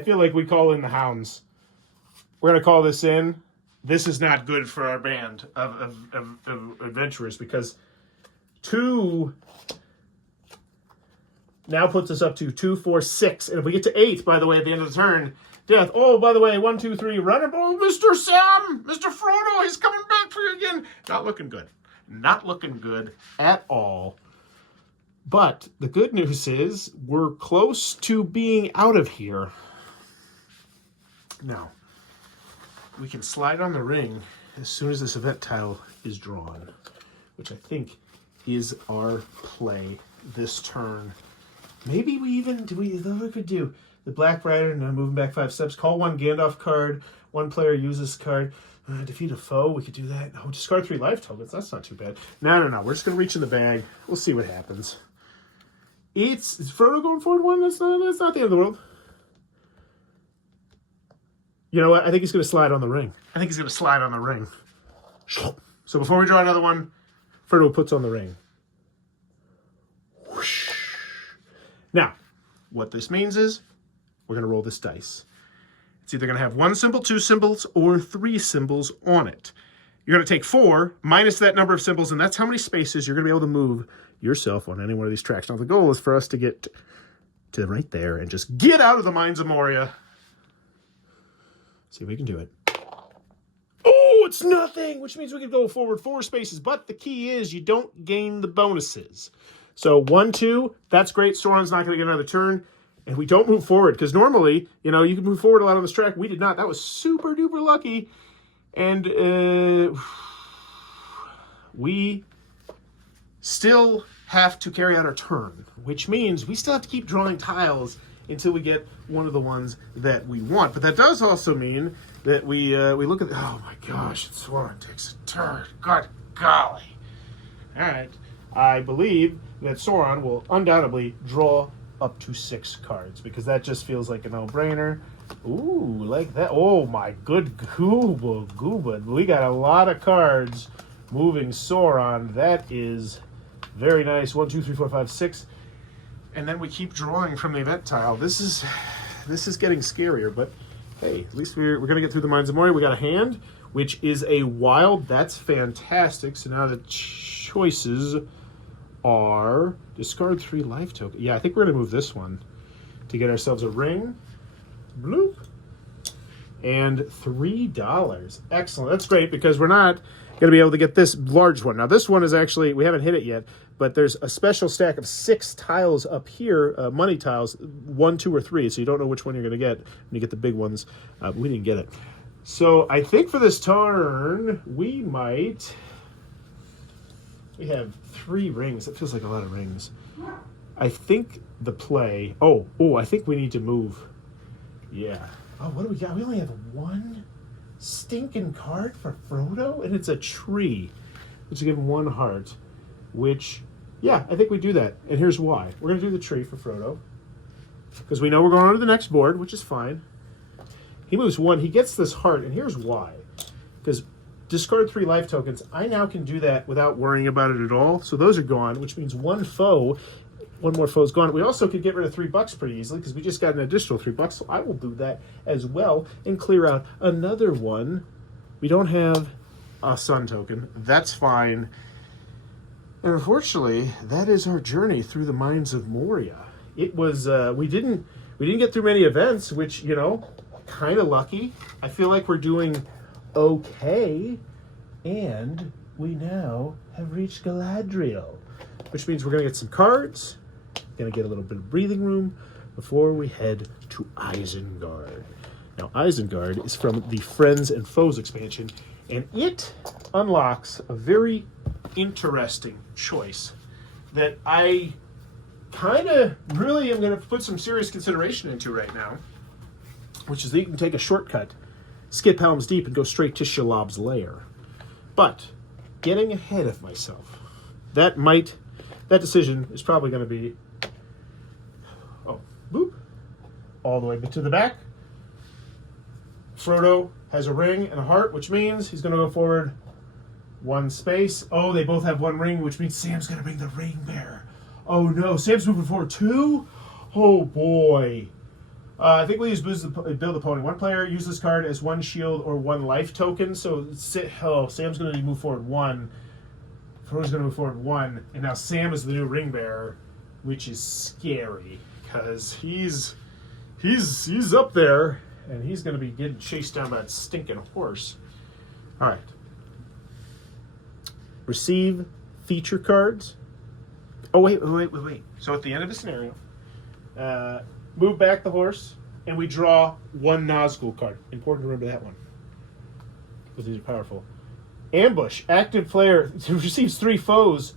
feel like we call in the hounds. We're going to call this in. This is not good for our band of adventurers, because 2 now puts us up to 2, 4, 6. And if we get to 8, by the way, at the end of the turn, death. Oh, by the way, 1, 2, 3, runner. Oh, Mr. Sam, Mr. Frodo, he's coming back for you again. Not looking good. Not looking good at all. But the good news is we're close to being out of here. Now, we can slide on the ring as soon as this event tile is drawn, which I think is our play this turn. Maybe we could do the Black Rider, and moving back 5 steps. Call 1 Gandalf card. 1 player uses card. Defeat a foe. We could do that. Oh, discard 3 life tokens. That's not too bad. No. We're just going to reach in the bag. We'll see what happens. Is Frodo going forward 1? That's not the end of the world. You know what? I think he's going to slide on the ring. So before we draw another one, Frodo puts on the ring. Whoosh. Now, what this means is we're going to roll this dice. It's either going to have 1 symbol, 2 symbols, or 3 symbols on it. You're going to take 4 minus that number of symbols, and that's how many spaces you're going to be able to move yourself on any one of these tracks. Now, the goal is for us to get to right there and just get out of the Mines of Moria. See if we can do it. Oh, it's nothing, which means we could go forward 4 spaces. But the key is you don't gain the bonuses. So 1, 2, that's great. Sauron's not going to get another turn. And we don't move forward, because normally, you know, you can move forward a lot on this track. We did not. That was super duper lucky. And we still have to carry out our turn, which means we still have to keep drawing tiles until we get one of the ones that we want. But that does also mean that we look at, oh my gosh, Sauron takes a turn. God golly. All right. I believe that Sauron will undoubtedly draw up to 6 cards, because that just feels like a no-brainer. Ooh, like that. Oh my good gooba. We got a lot of cards moving Sauron. That is very nice. 1, 2, 3, 4, 5, 6. And then we keep drawing from the event tile. This is getting scarier, but hey, at least we're going to get through the Mines of Moria. We got a hand, which is a wild. That's fantastic. So now the choices are discard 3 life tokens. Yeah, I think we're going to move this one to get ourselves a ring. Bloop. And $3. Excellent. That's great, because we're not going to be able to get this large one. Now, this one is actually, we haven't hit it yet, but there's a special stack of 6 tiles up here, money tiles, 1, 2, or 3, so you don't know which one you're going to get when you get the big ones. We didn't get it. So I think for this turn, we have 3 rings. It feels like a lot of rings. I think the play, I think we need to move. Yeah. Oh, what do we got? We only have 1 stinking card for Frodo, and it's a tree. Let's give him 1 heart, which, yeah, I think we do that. And here's why. We're going to do the tree for Frodo, because we know we're going on to the next board, which is fine. He moves 1. He gets this heart, and here's why. Because discard 3 life tokens. I now can do that without worrying about it at all. So those are gone, which means 1 more foe's gone. We also could get rid of $3 pretty easily, because we just got an additional $3. So I will do that as well and clear out another one. We don't have a sun token. That's fine. And unfortunately, that is our journey through the Mines of Moria. It was we didn't get through many events, which, you know, kind of lucky. I feel like we're doing okay, and we now have reached Galadriel, which means we're going to get some cards, going to get a little bit of breathing room before we head to Isengard. Now, Isengard is from the Friends and Foes expansion, and it unlocks a very interesting choice that I kind of really am going to put some serious consideration into right now, which is that you can take a shortcut, skip Helm's Deep, and go straight to Shelob's lair. But getting ahead of myself, that decision is probably going to be, boop, all the way to the back. Frodo has a ring and a heart, which means he's going to go forward 1 space. Oh, they both have 1 ring, which means Sam's going to bring the ring bearer. Oh no, Sam's moving forward 2? Oh boy. I think we'll use build a pony. 1 player use this card as 1 shield or 1 life token. So Sam's going to move forward 1. Frodo's going to move forward 1, and now Sam is the new ring bearer, which is scary, because he's up there, and he's going to be getting chased down by that stinking horse. All right. Receive feature cards. Oh, wait. So at the end of the scenario, move back the horse, and we draw 1 Nazgul card. Important to remember that one, because these are powerful. Ambush. Active player receives 3 foes,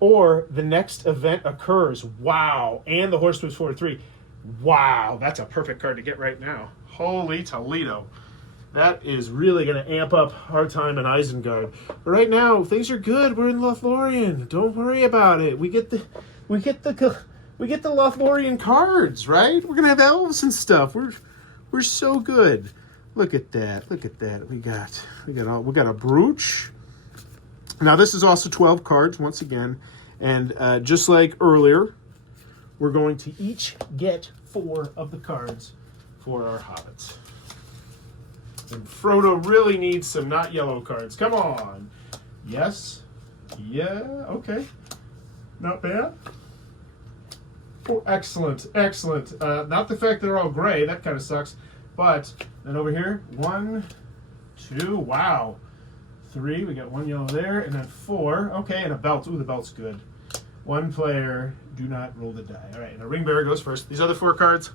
or the next event occurs. Wow. And the horse moves forward 3. Wow. That's a perfect card to get right now. Holy Toledo. That is really going to amp up our time in Isengard. But right now, things are good. We're in Lothlorien. Don't worry about it. We get the Lothlorien cards, right? We're going to have elves and stuff. We're so good. Look at that. Look at that. We got a brooch. Now this is also 12 cards once again, and just like earlier, we're going to each get 4 of the cards for our hobbits. And Frodo really needs some not yellow cards. Come on. Yes. Yeah. Okay. Not bad. Oh, excellent. Excellent. Not the fact that they're all gray. That kind of sucks. But then over here, 1, 2. Wow. 3. We got 1 yellow there, and then 4. Okay, and a belt. Ooh, the belt's good. 1 player. Do not roll the die. All right, and a ring bearer goes first. These other 4 cards,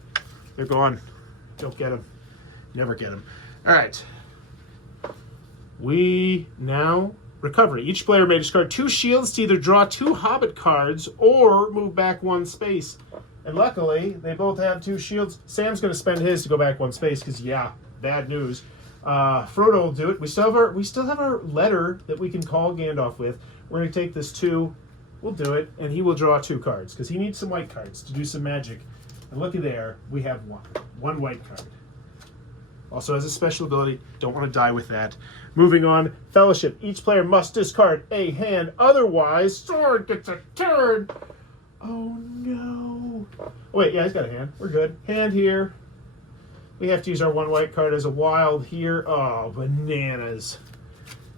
they're gone. Don't get them. Never get them. All right. We now recovery. Each player may discard 2 shields to either draw 2 Hobbit cards or move back 1 space. And luckily, they both have 2 shields. Sam's going to spend his to go back 1 space because, yeah, bad news. Frodo will do it. We still have our letter that we can call Gandalf with. We're going to take this 2. We'll do it, and he will draw 2 cards because he needs some white cards to do some magic. And looky there, we have 1 white card. Also has a special ability. Don't want to die with that. Moving on, Fellowship. Each player must discard a hand. Otherwise, Sword gets a turn. Oh, no. Oh, wait, yeah, he's got a hand. We're good. Hand here. We have to use our 1 white card as a wild here. Oh, bananas.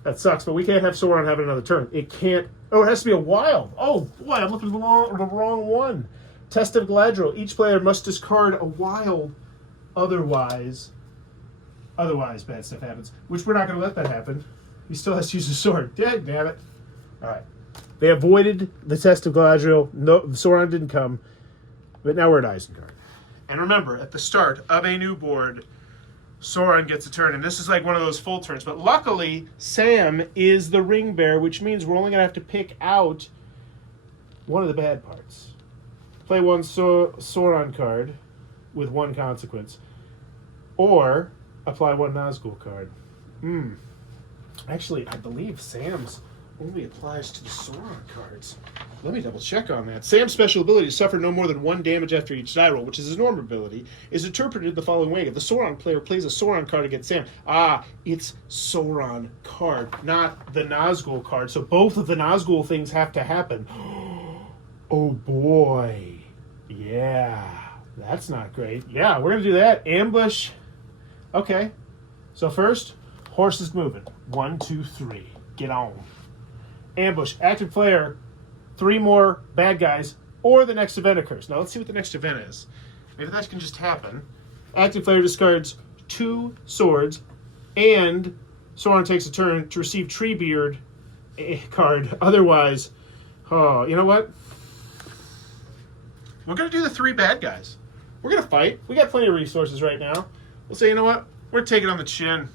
That sucks, but we can't have Sauron have another turn. It can't. Oh, it has to be a wild. Oh, boy, I'm looking at the wrong one. Test of Galadriel. Each player must discard a wild. Otherwise, bad stuff happens. Which we're not going to let that happen. He still has to use a sword. Damn it. All right. They avoided the Test of Galadriel. No, Sauron didn't come. But now we're at Isengard. And remember, at the start of a new board, Sauron gets a turn. And this is like one of those full turns. But luckily, Sam is the ring bearer, which means we're only going to have to pick out one of the bad parts. Play 1 Sauron card with 1 consequence. Or apply 1 Nazgul card. Actually, I believe Sam's only applies to the Sauron cards. Let me double check on that. Sam's special ability to suffer no more than 1 damage after each die roll, which is his normal ability, is interpreted the following way. If the Sauron player plays a Sauron card against Sam, it's Sauron card, not the Nazgul card. So both of the Nazgul things have to happen. Oh boy. Yeah. That's not great. Yeah, we're going to do that. Ambush. Okay. So first, horse is moving. 1, 2, 3. Get on. Ambush. Active player. 3 more bad guys, or the next event occurs. Now let's see what the next event is. Maybe that can just happen. Active player discards 2 swords, and Sauron takes a turn to receive Treebeard card. Otherwise, you know what? We're going to do the 3 bad guys. We're going to fight. We got plenty of resources right now. We'll say, you know what? We're taking on the chin.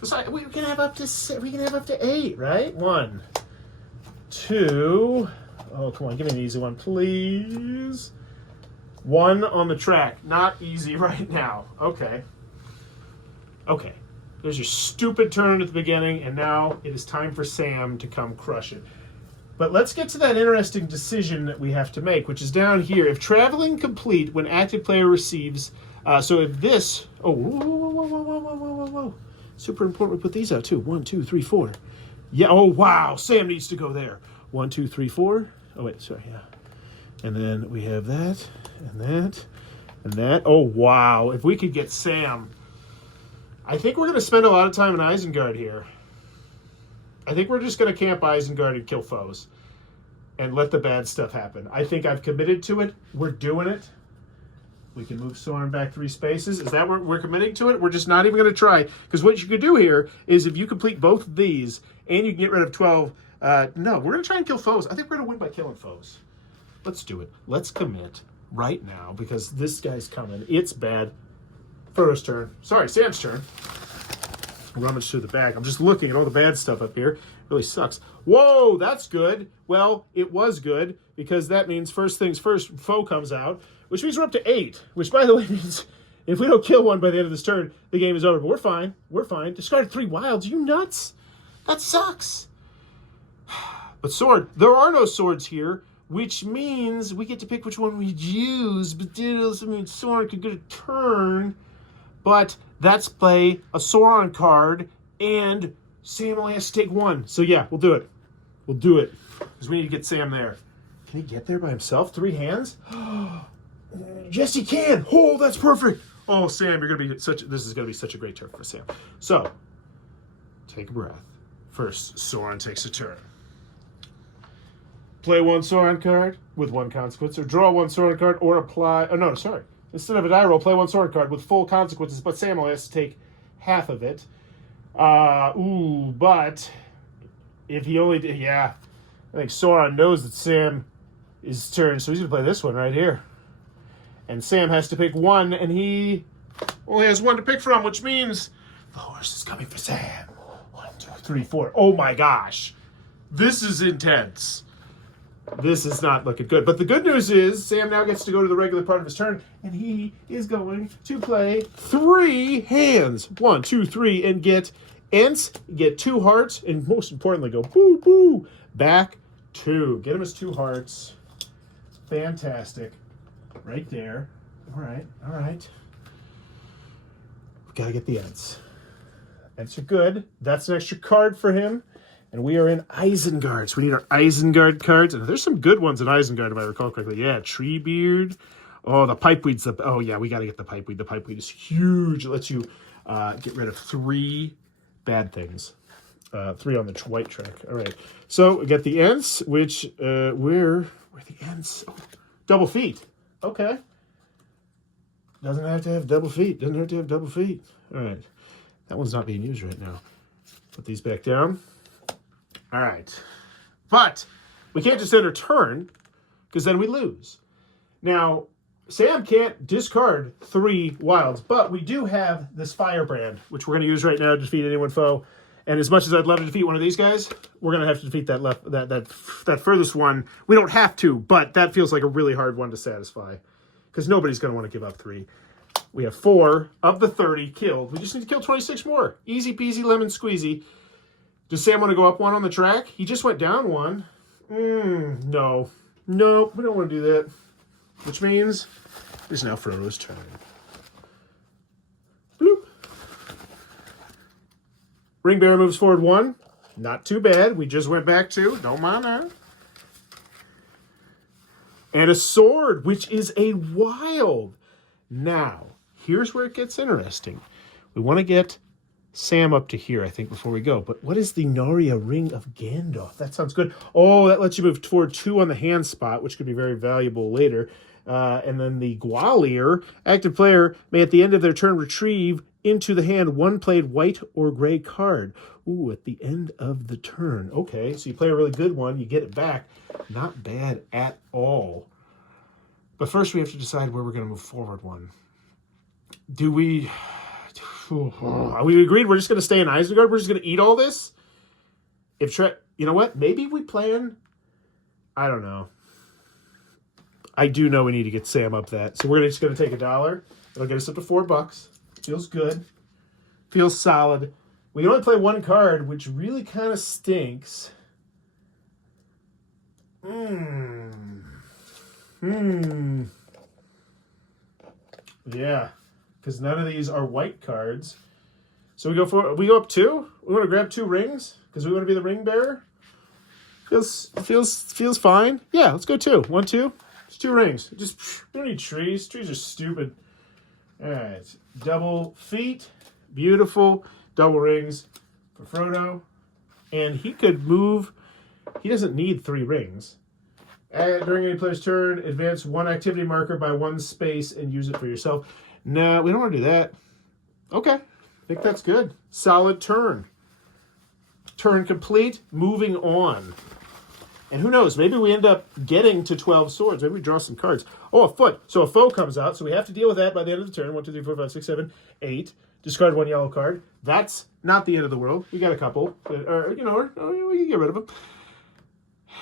Besides, we can have up to 8, right? 1, 2. Oh, come on, give me an easy one, please. 1 on the track. Not easy right now. Okay. There's your stupid turn at the beginning, and now it is time for Sam to come crush it. But let's get to that interesting decision that we have to make, which is down here. If traveling complete when active player receives, so if this, whoa. Super important we put these out too. 1, 2, 3, 4. Yeah, oh wow, Sam needs to go there. 1, 2, 3, 4. Oh wait, sorry, yeah. And then we have that, and that, and that. Oh wow, if we could get Sam. I think we're going to spend a lot of time in Isengard here. I think we're just going to camp Isengard and kill foes. And let the bad stuff happen. I think I've committed to it. We're doing it. We can move Sauron back 3 spaces. Is that what we're committing to it? We're just not even going to try. Because what you could do here is if you complete both of these and you can get rid of 12... no, we're going to try and kill foes. I think we're going to win by killing foes. Let's do it. Let's commit right now because this guy's coming. It's bad. Frodo's turn. Sorry, Sam's turn. Rummage through the bag. I'm just looking at all the bad stuff up here. It really sucks. Whoa, that's good. Well, it was good because that means first things first, foe comes out, which means we're up to 8, which, by the way, means if we don't kill one by the end of this turn, the game is over. But we're fine. We're fine. Discarded 3 wilds. You nuts? That sucks. But sword. There are no swords here, which means we get to pick which one we use. But it also means Sauron could get a turn. But that's play a Sauron card, and Sam only has to take 1. So yeah, we'll do it. We'll do it. Because we need to get Sam there. Can he get there by himself? 3 hands? Yes, he can. Oh, that's perfect. Oh, Sam, you're gonna be this is gonna be such a great turn for Sam. So, take a breath. First, Sauron takes a turn. Play 1 Sauron card with 1 consequence, or draw 1 Sauron card, or apply. Oh no, sorry. Instead of a die roll, play 1 Sauron card with full consequences, but Sam only has to take half of it. But if he only did, yeah, I think Sauron knows that Sam is turn, so he's gonna play this one right here. And Sam has to pick one, and he only has one to pick from, which means the horse is coming for Sam. 1, 2, 3, 4. Oh my gosh, this is intense. This is not looking good. But the good news is Sam now gets to go to the regular part of his turn, and he is going to play 3 hands. 1, 2, 3, and get Ents, get 2 hearts, and most importantly, go boo boo back 2. Get him his 2 hearts. Fantastic. Right there. All right. All right. We got to get the Ents. Ents are good. That's an extra card for him. And we are in Isengard. So we need our Isengard cards. And there's some good ones in Isengard, if I recall correctly. Yeah, Treebeard. Oh, the Pipeweed's the... Oh, yeah, we got to get the Pipeweed. The Pipeweed is huge. It lets you get rid of 3 bad things. 3 on the white track. All right. So we got the Ents, which... where are the Ents? Oh, double feet. Okay. Doesn't have to have double feet. Doesn't have to have double feet. All right. That one's not being used right now. Put these back down. All right. But we can't just end our turn because then we lose. Now, Sam can't discard 3 wilds, but we do have this Firebrand, which we're going to use right now to defeat any one foe. And as much as I'd love to defeat one of these guys, we're going to have to defeat that furthest one. We don't have to, but that feels like a really hard one to satisfy because nobody's going to want to give up 3. We have 4 of the 30 killed. We just need to kill 26 more. Easy peasy lemon squeezy. Does Sam want to go up 1 on the track? He just went down 1. No. No, we don't want to do that. Which means it's now Frodo's turn. Bloop. Ring Bearer moves forward 1. Not too bad. We just went back 2. Don't mind that. And a sword, which is a wild. Now, here's where it gets interesting. We want to get Sam up to here, I think, before we go. But what is the Narya Ring of Gandalf? That sounds good. Oh, that lets you move forward 2 on the hand spot, which could be very valuable later. And then the Gwalior, active player may at the end of their turn retrieve into the hand 1 played white or gray card. Ooh, at the end of the turn. Okay, so you play a really good one, you get it back. Not bad at all. But first we have to decide where we're going to move forward 1. Do we... We agreed we're just going to stay in Isengard? We're just going to eat all this? You know what? Maybe we plan... I don't know. I do know we need to get Sam up that. So we're just going to take $1. It'll get us up to $4. Feels good. Feels solid. We can only play 1 card, which really kind of stinks. Yeah. Because none of these are white cards. So we go up 2? We want to grab 2 rings? Because we want to be the ring bearer? Feels fine. Yeah, let's go 2. 1, 2. It's 2 rings. We don't need trees. Trees are stupid. Alright. Double feet. Beautiful. Double rings for Frodo. And he could move. He doesn't need 3 rings. During any player's turn, advance 1 activity marker by 1 space and use it for yourself. No, we don't want to do that. Okay. I think that's good. Solid turn. Turn complete. Moving on. And who knows? Maybe we end up getting to 12 swords. Maybe we draw some cards. Oh, a foot. So a foe comes out. So we have to deal with that by the end of the turn. 1, 2, 3, 4, 5, 6, 7, 8. Discard 1 yellow card. That's not the end of the world. We got a couple. We can get rid of them.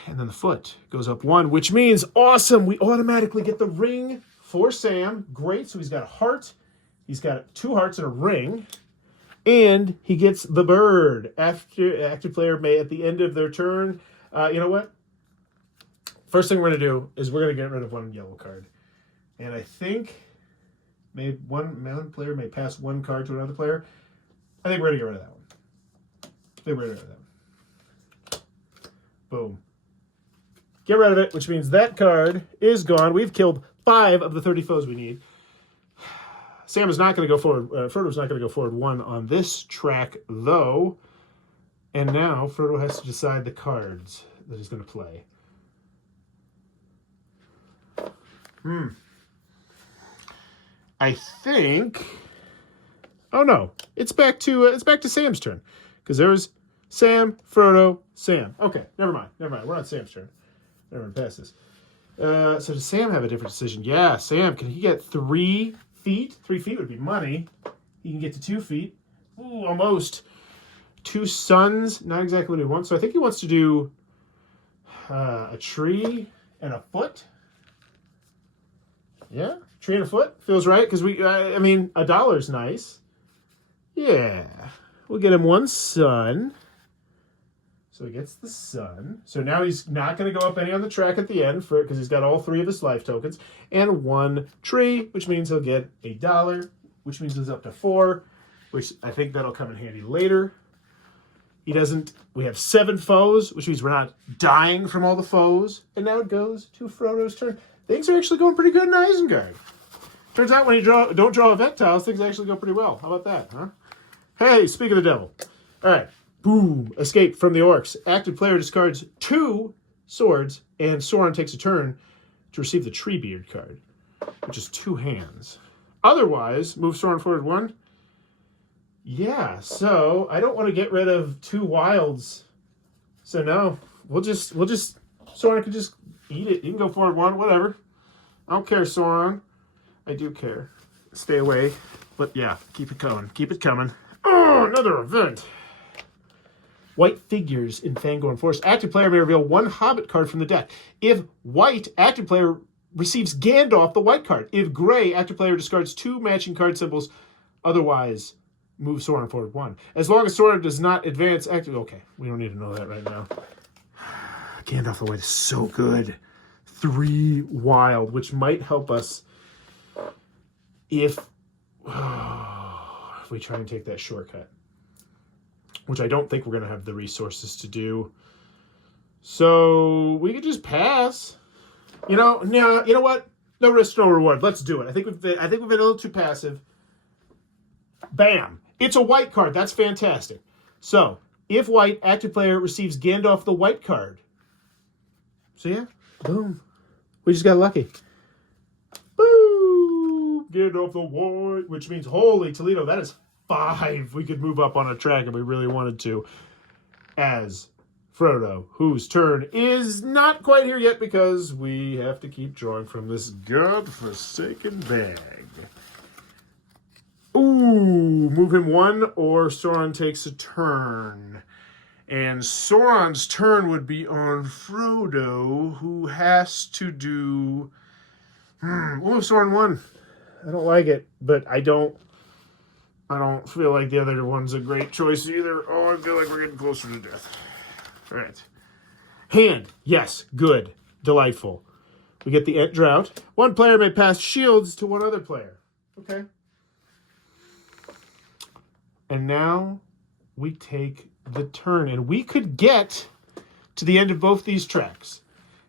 And then the foot goes up 1, which means awesome. We automatically get the ring for Sam. Great. So he's got a heart. He's got 2 hearts and a ring. And he gets the bird. Active player may, at the end of their turn, you know what? First thing we're going to do is we're going to get rid of 1 yellow card. And I think one player may pass 1 card to another player. I think we're going to get rid of that one. I think we're going to get rid of that one. Boom. Get rid of it, which means that card is gone. We've killed 5 of the 30 foes we need. Sam is not going to go forward. Frodo's not going to go forward 1 on this track, though. And now Frodo has to decide the cards that he's going to play. I think Oh no, it's back to Sam's turn, because there's Sam, Frodo, Sam. Okay, never mind. We're on Sam's turn. Never mind, pass this. So does Sam have a different decision? Yeah, Sam, can he get 3 feet? 3 feet would be money. He can get to 2 feet. Ooh, almost. 2 suns, not exactly what he wants. So I think he wants to do a tree and a foot. Yeah, tree and a foot feels right, because I mean, $1's nice. Yeah, we'll get him 1 sun. So he gets the sun. So now he's not going to go up any on the track at the end because he's got all 3 of his life tokens. And 1 tree, which means he'll get $1, which means he's up to 4, which I think that'll come in handy later. He doesn't. We have 7 foes, which means we're not dying from all the foes. And now it goes to Frodo's turn. Things are actually going pretty good in Isengard. Turns out when you don't draw event tiles, things actually go pretty well. How about that, huh? Hey, speak of the devil. All right. Boom. Escape from the orcs. Active player discards 2 swords, and Sauron takes a turn to receive the Treebeard card, which is 2 hands. Otherwise, move Sauron forward 1. Yeah, so I don't want to get rid of 2 wilds. So no, we'll just Sauron can just eat it. You can go forward 1, whatever. I don't care, Sauron. I do care. Stay away. But yeah, keep it coming. Keep it coming. Oh, another event. White figures in Fangorn Forest. Active player may reveal 1 Hobbit card from the deck. If white, active player receives Gandalf, the white card. If gray, active player discards 2 matching card symbols. Otherwise, move Sauron forward 1. As long as Sauron does not advance active... Okay, we don't need to know that right now. Gandalf the white is so good. 3 wild, which might help us if we try and take that shortcut, which I don't think we're going to have the resources to do. So we could just pass. You know what? No risk, no reward. Let's do it. I think we've been a little too passive. Bam! It's a white card. That's fantastic. So if white, active player receives Gandalf the white card. So yeah, boom. We just got lucky. Boom! Gandalf the white, which means holy Toledo. That is 5. We could move up on a track if we really wanted to. As Frodo, whose turn is not quite here yet because we have to keep drawing from this godforsaken bag. Ooh, move him 1 or Sauron takes a turn. And Sauron's turn would be on Frodo, who has to do... we'll move Sauron 1. I don't like it, but I don't feel like the other one's a great choice either. Oh, I feel like we're getting closer to death. All right. Hand. Yes. Good. Delightful. We get the Ent Drought. 1 player may pass shields to 1 other player. Okay. And now we take the turn. And we could get to the end of both these tracks.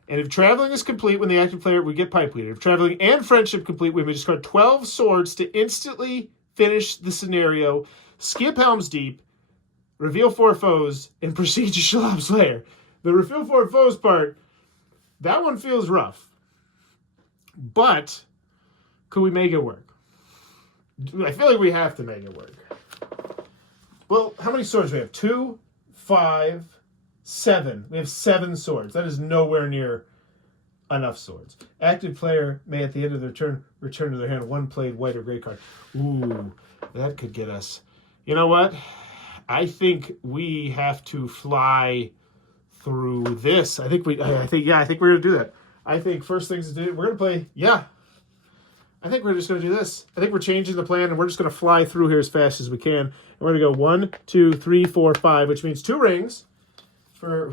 And if traveling is complete when the active player, we get Pipe Leader. If traveling and friendship complete, we may discard 12 swords to instantly finish the scenario, skip Helm's Deep, reveal 4 foes, and proceed to Shalab's Lair. The reveal 4 foes part, that one feels rough. But could we make it work? I feel like we have to make it work. Well, how many swords do we have? 2, 5, 7. We have 7 swords. That is nowhere near enough swords. Active player may at the end of their turn return to their hand 1 played white or gray card. Ooh, that could get us. You know what? I think we have to fly through this. I think we're gonna do that. I think first things to do, we're gonna play. Yeah, I think we're just gonna do this. I think we're changing the plan, and we're just gonna fly through here as fast as we can. And we're gonna go 1, 2, 3, 4, 5, which means 2 rings.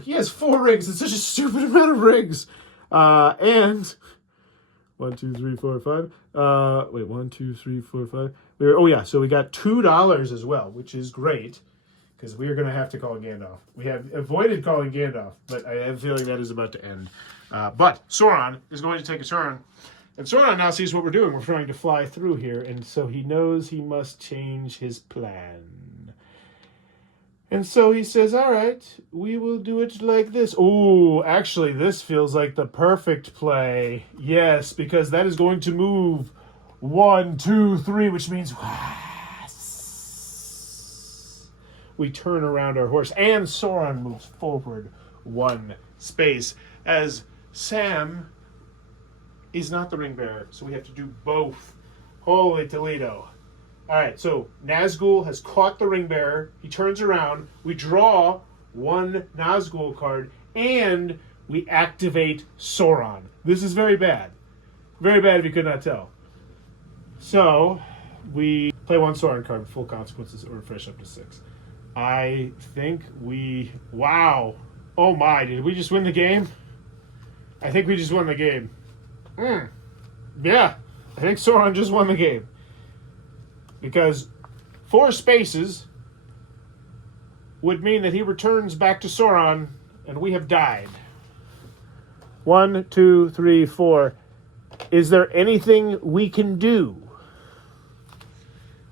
He has 4 rings. It's such a stupid amount of rings. And 1, 2, 3, 4, 5. 1, 2, 3, 4, 5. So we got $2 as well, which is great because we are going to have to call Gandalf. We have avoided calling Gandalf, but I have a feeling that is about to end. But Sauron is going to take a turn, and Sauron now sees what we're doing. We're trying to fly through here, and so he knows he must change his plan. And so he says, all right, we will do it like this. Oh, actually, this feels like the perfect play. Yes, because that is going to move 1, 2, 3, which means we turn around our horse, and Sauron moves forward 1 space, as Sam is not the ring bearer, so we have to do both. Holy Toledo. All right, so Nazgul has caught the ring bearer. He turns around. We draw 1 Nazgul card, and we activate Sauron. This is very bad. Very bad if you could not tell. So we play 1 Sauron card with full consequences or refresh up to 6. I think we... Wow. Oh my, did we just win the game? I think we just won the game. Yeah, I think Sauron just won the game. Because 4 spaces would mean that he returns back to Sauron, and we have died. 1, 2, 3, 4. Is there anything we can do?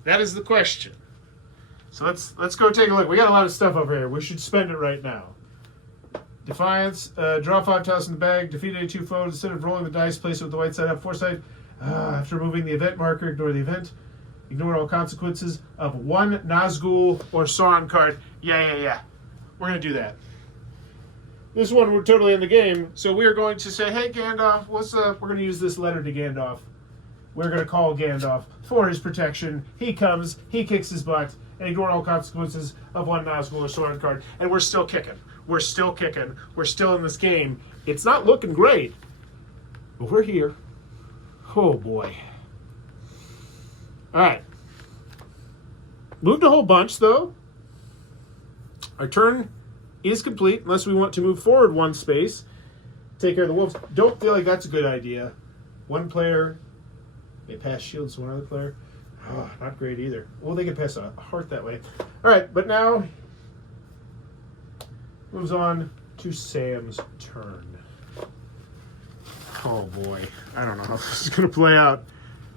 That is the question. So let's go take a look. We got a lot of stuff over here. We should spend it right now. Defiance, draw 5 tiles in the bag, defeat any 2 foes. Instead of rolling the dice, place it with the white side up, foresight. After moving the event marker, ignore the event. Ignore all consequences of 1 Nazgul or Sauron card. Yeah. We're going to do that. This one, we're totally in the game, so we are going to say, hey, Gandalf, what's up? We're going to use this letter to Gandalf. We're going to call Gandalf for his protection. He comes, he kicks his butt, and ignore all consequences of 1 Nazgul or Sauron card. And we're still kicking. We're still kicking. We're still in this game. It's not looking great, but we're here. Oh, boy. All right. Moved a whole bunch, though. Our turn is complete, unless we want to move forward 1 space. Take care of the wolves. Don't feel like that's a good idea. 1 player may pass shields to 1 other player. Oh, not great either. Well, they can pass a heart that way. All right, but now moves on to Sam's turn. Oh, boy. I don't know how this is going to play out.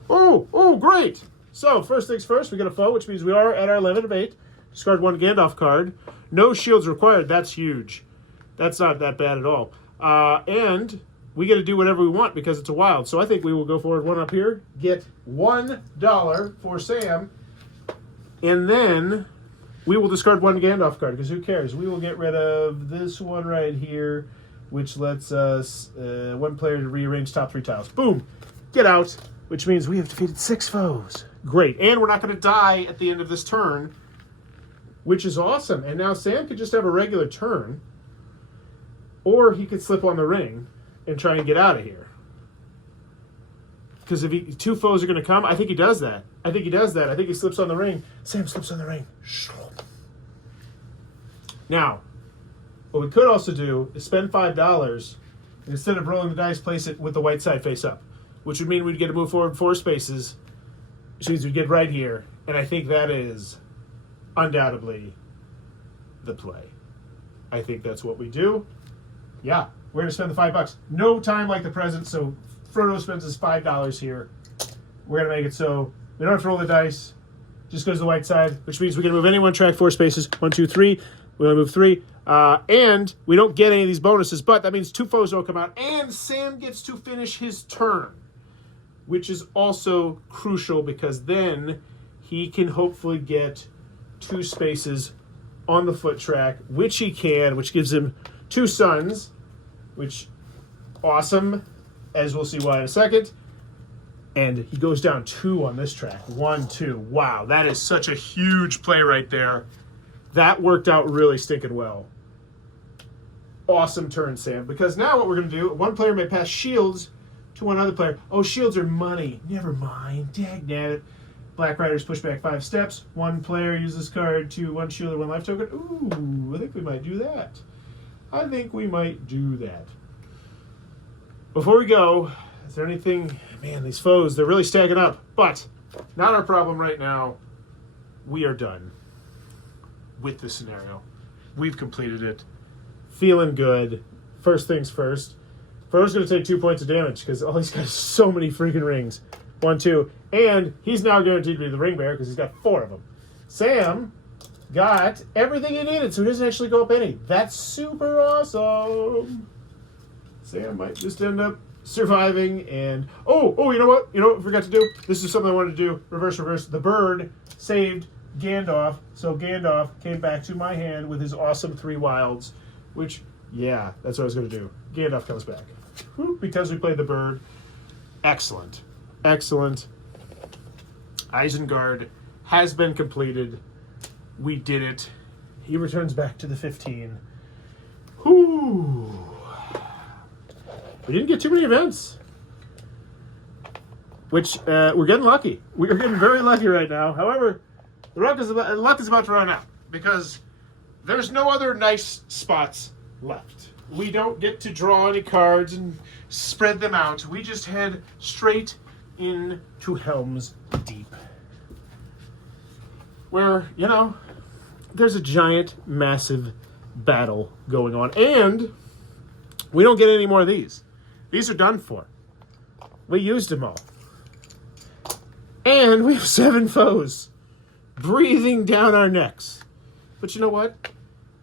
Oh, great. So, first things first, we get a foe, which means we are at our limit of 8. Discard 1 Gandalf card. No shields required. That's huge. That's not that bad at all. And we get to do whatever we want because it's a wild. So I think we will go forward 1 up here, get $1 for Sam, and then we will discard 1 Gandalf card because who cares? We will get rid of this one right here, which lets us 1 player to rearrange top 3 tiles. Boom. Get out, which means we have defeated 6 foes. Great. And we're not going to die at the end of this turn, which is awesome. And now Sam could just have a regular turn, or he could slip on the ring and try and get out of here. Because if 2 foes are going to come, I think he does that. I think he slips on the ring. Sam slips on the ring. Now, what we could also do is spend $5, and instead of rolling the dice, place it with the white side face up, which would mean we'd get to move forward 4 spaces, which means we'd get right here. And I think that is undoubtedly the play. I think that's what we do. Yeah, we're going to spend the $5. No time like the present, so Frodo spends his $5 here. We're going to make it so we don't have to roll the dice. Just goes to the white side, which means we can move any 1 track 4 spaces. 1, 2, 3. We only move 3. And we don't get any of these bonuses, but that means 2 foes don't come out. And Sam gets to finish his turn, which is also crucial because then he can hopefully get 2 spaces on the foot track, which he can, which gives him 2 sons, which awesome, as we'll see why in a second. And he goes down 2 on this track. 1, 2. Wow, that is such a huge play right there. That worked out really stinking well. Awesome turn, Sam. Because now what we're going to do, 1 player may pass shields to 1 other player. Oh, shields are money. Never mind. Dagnabbit. Black Riders push back 5 steps. 1 player uses this card to 1 shield or 1 life token. Ooh, I think we might do that. Before we go, is there anything... Man, these foes, they're really stacking up. But not our problem right now. We are done with this scenario. We've completed it. Feeling good. First things first. Frodo's going to take 2 points of damage because all he's got is so many freaking rings. 1, 2. And he's now guaranteed to be the ring bearer because he's got 4 of them. Sam got everything he needed, so he doesn't actually go up any. That's super awesome. Sam might just end up surviving and... Oh, you know what? You know what I forgot to do? This is something I wanted to do. Reverse. The bird saved Gandalf. So Gandalf came back to my hand with his awesome 3 wilds, which, yeah, that's what I was going to do. Gandalf comes back. Because we played the bird. Excellent. Excellent. Isengard has been completed. We did it. He returns back to the 15. Whew. We didn't get too many events. Which, we're getting lucky. We're getting very lucky right now. However, the luck is about to run out. Because there's no other nice spots left. We don't get to draw any cards and spread them out. We just head straight into Helm's Deep. Where, you know, there's a giant, massive battle going on. And we don't get any more of these. These are done for. We used them all. And we have 7 foes breathing down our necks. But you know what?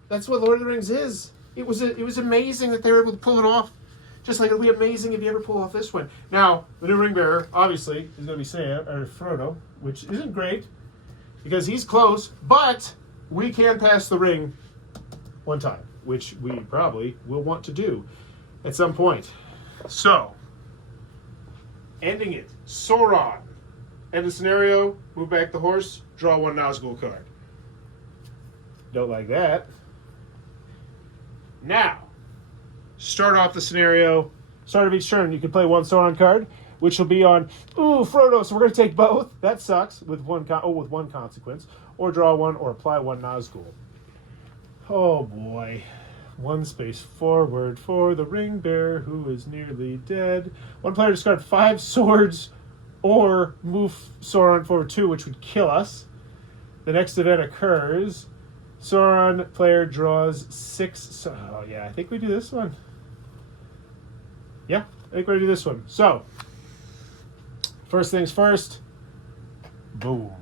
That's what Lord of the Rings is. It was amazing that they were able to pull it off. Just like it'll be amazing if you ever pull off this one. Now, the new ring bearer, obviously, is going to be Sam, or Frodo, which isn't great, because he's close, but we can pass the ring one time, which we probably will want to do at some point. So, ending it. Sauron. End the scenario, move back the horse, draw 1 Nazgul card. Don't like that. Now, start off the scenario. Start of each turn, you can play 1 Sauron card, which will be on, Frodo, so we're going to take both. That sucks, with one consequence. Or draw 1, or apply 1 Nazgul. Oh boy. 1 space forward for the ring bearer who is nearly dead. 1 player discard 5 swords, or move Sauron forward 2, which would kill us. The next event occurs. Sauron player draws 6. Oh yeah, I think we do this one. Yeah, I think we're going to do this one. So, first things first. Boom.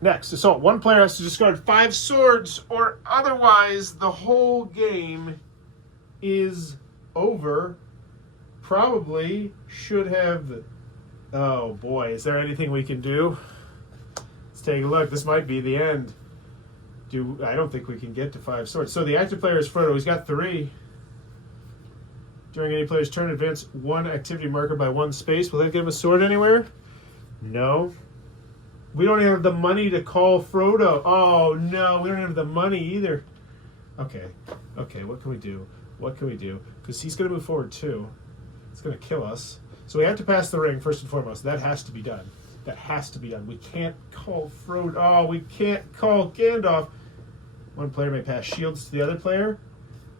Next, assault. 1 player has to discard 5 swords, or otherwise the whole game is over. Probably should have... Oh boy, is there anything we can do? Let's take a look. This might be the end. I don't think we can get to 5 swords. So the active player is Frodo. He's got 3. During any player's turn, advance 1 activity marker by 1 space. Will that give him a sword anywhere? No. We don't have the money to call Frodo. Oh, no. We don't have the money either. Okay. Okay, what can we do? What can we do? Because he's going to move forward, too. It's going to kill us. So we have to pass the ring, first and foremost. That has to be done. That has to be done. We can't call Frodo. Oh, we can't call Gandalf. 1 player may pass shields to the other player.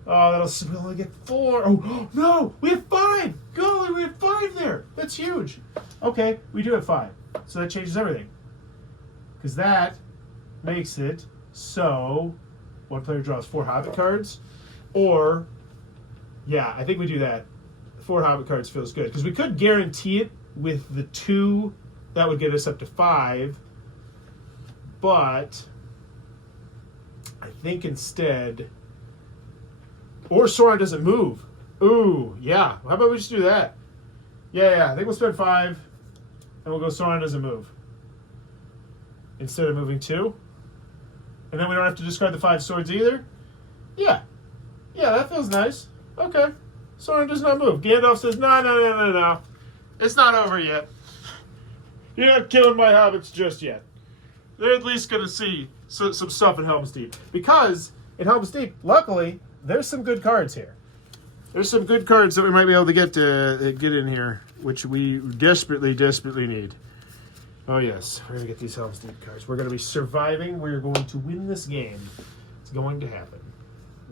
Oh, we'll only get 4. Oh, no! We have 5! Golly, we have 5 there! That's huge. Okay, we do have 5. So that changes everything. Because that makes it so 1 player draws 4 Hobbit cards. Or, yeah, I think we do that. 4 Hobbit cards feels good. Because we could guarantee it with the 2. That would get us up to 5. But I think instead... Or Sauron doesn't move. Ooh, yeah. How about we just do that? Yeah. I think we'll spend 5, and we'll go Sauron doesn't move. Instead of moving 2. And then we don't have to discard the 5 swords either. Yeah. Yeah, that feels nice. Okay. Sauron does not move. Gandalf says, no. It's not over yet. You're not killing my hobbits just yet. They're at least going to see some stuff in Helm's Deep. Because in Helm's Deep, luckily... There's some good cards here. There's some good cards that we might be able to get in here, which we desperately need. Oh yes, we're gonna get these Helm's Deep cards. We're gonna be surviving. We're going to win this game. It's going to happen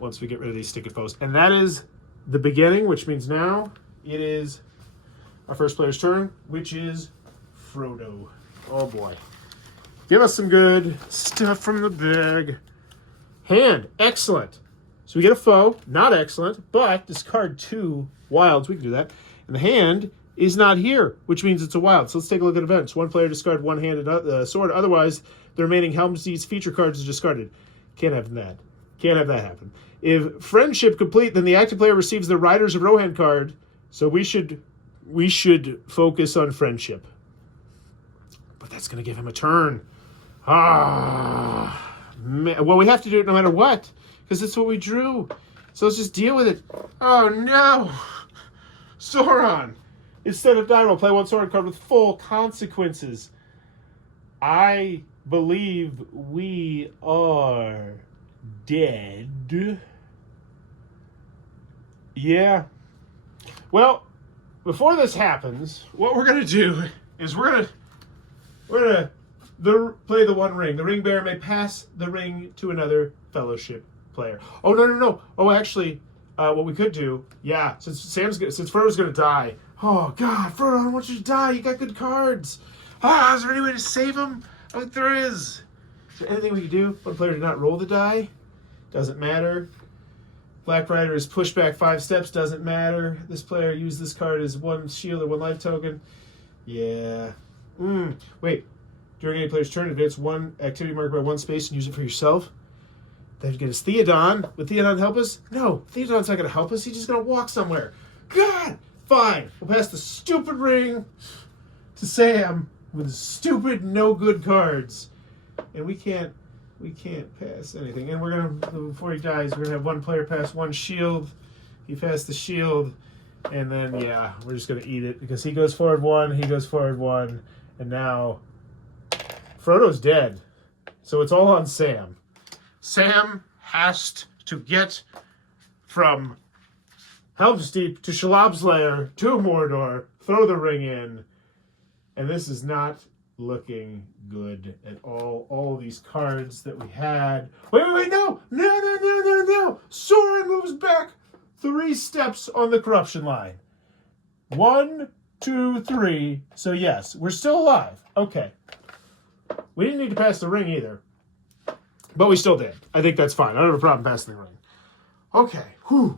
once we get rid of these sticky foes, and that is the beginning. Which means now it is our first player's turn, which is Frodo. Oh boy, give us some good stuff from the bag. Hand, excellent. So we get a foe, not excellent, but discard 2 wilds. We can do that. And the hand is not here, which means it's a wild. So let's take a look at events. 1 player discard 1 handed sword. Otherwise, the remaining Helm's Deep's feature cards are discarded. Can't have that. Can't have that happen. If friendship complete, then the active player receives the Riders of Rohan card. So we should focus on friendship. But that's it's going to give him a turn. Ah, man. Well, we have to do it no matter what, because it's what we drew. So let's just deal with it. Oh, no. Sauron. Instead of die roll, play one Sauron card with full consequences. I believe we are dead. Yeah. Well, before this happens, what we're gonna do is we're gonna play the One Ring. The ring bearer may pass the ring to another Fellowship player. Oh no. Oh, actually, what we could do, yeah, since Frodo's gonna die. Oh God, Frodo, I don't want you to die. You got good cards. Is there any way to save him? I don't think there is. Is there anything we can do? One player did not roll the die. Doesn't matter. Black Rider is pushed back 5 steps. Doesn't matter. This player used this card as 1 shield or 1 life token. Yeah. Wait. During any player's turn, advance 1 activity marker by 1 space and use it for yourself. Then get his Theoden. Would Theoden help us? No. Theoden's not going to help us. He's just going to walk somewhere. God! Fine. We'll pass the stupid ring to Sam with stupid, no good cards. And we can't pass anything. And we're gonna, before he dies, we're gonna have 1 player pass 1 shield. He passed the shield, and then yeah, we're just gonna eat it because he goes forward 1, he goes forward 1, and now Frodo's dead. So it's all on Sam. Sam has to get from Helm's Deep to Shalab's Lair to Mordor, throw the ring in, and this is not looking good at all. All these cards that we had. Wait, no! Sauron moves back 3 steps on the corruption line. 1, 2, 3. So yes, we're still alive. Okay. We didn't need to pass the ring either. But we still did. I think that's fine. I don't have a problem passing the ring. Okay.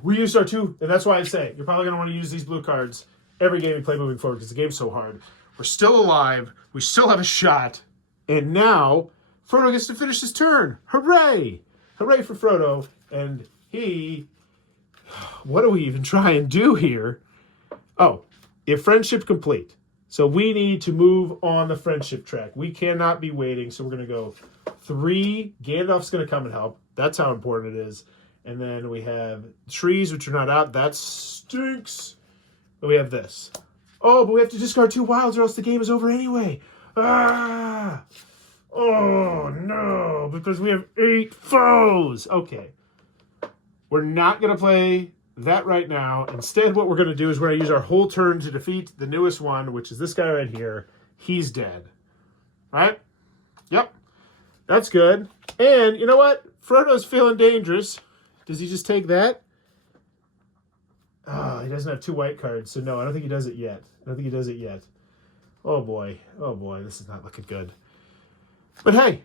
We used our 2, and that's why I say you're probably going to want to use these blue cards every game we play moving forward because the game's so hard. We're still alive. We still have a shot. And now, Frodo gets to finish his turn. Hooray! Hooray for Frodo. And he... What do we even try and do here? Oh, if friendship complete. So we need to move on the friendship track. We cannot be waiting. So we're going to go 3. Gandalf's going to come and help. That's how important it is. And then we have trees, which are not out. That stinks. But we have this. Oh, but we have to discard 2 wilds or else the game is over anyway. Oh, no, because we have 8 foes. Okay. We're not going to play that right now. Instead, what we're going to do is we're going to use our whole turn to defeat the newest one, which is this guy right here. He's dead. Right? Yep. That's good. And you know what? Frodo's feeling dangerous. Does he just take that? Oh, he doesn't have 2 white cards, so no, I don't think he does it yet. Oh boy, this is not looking good. But hey,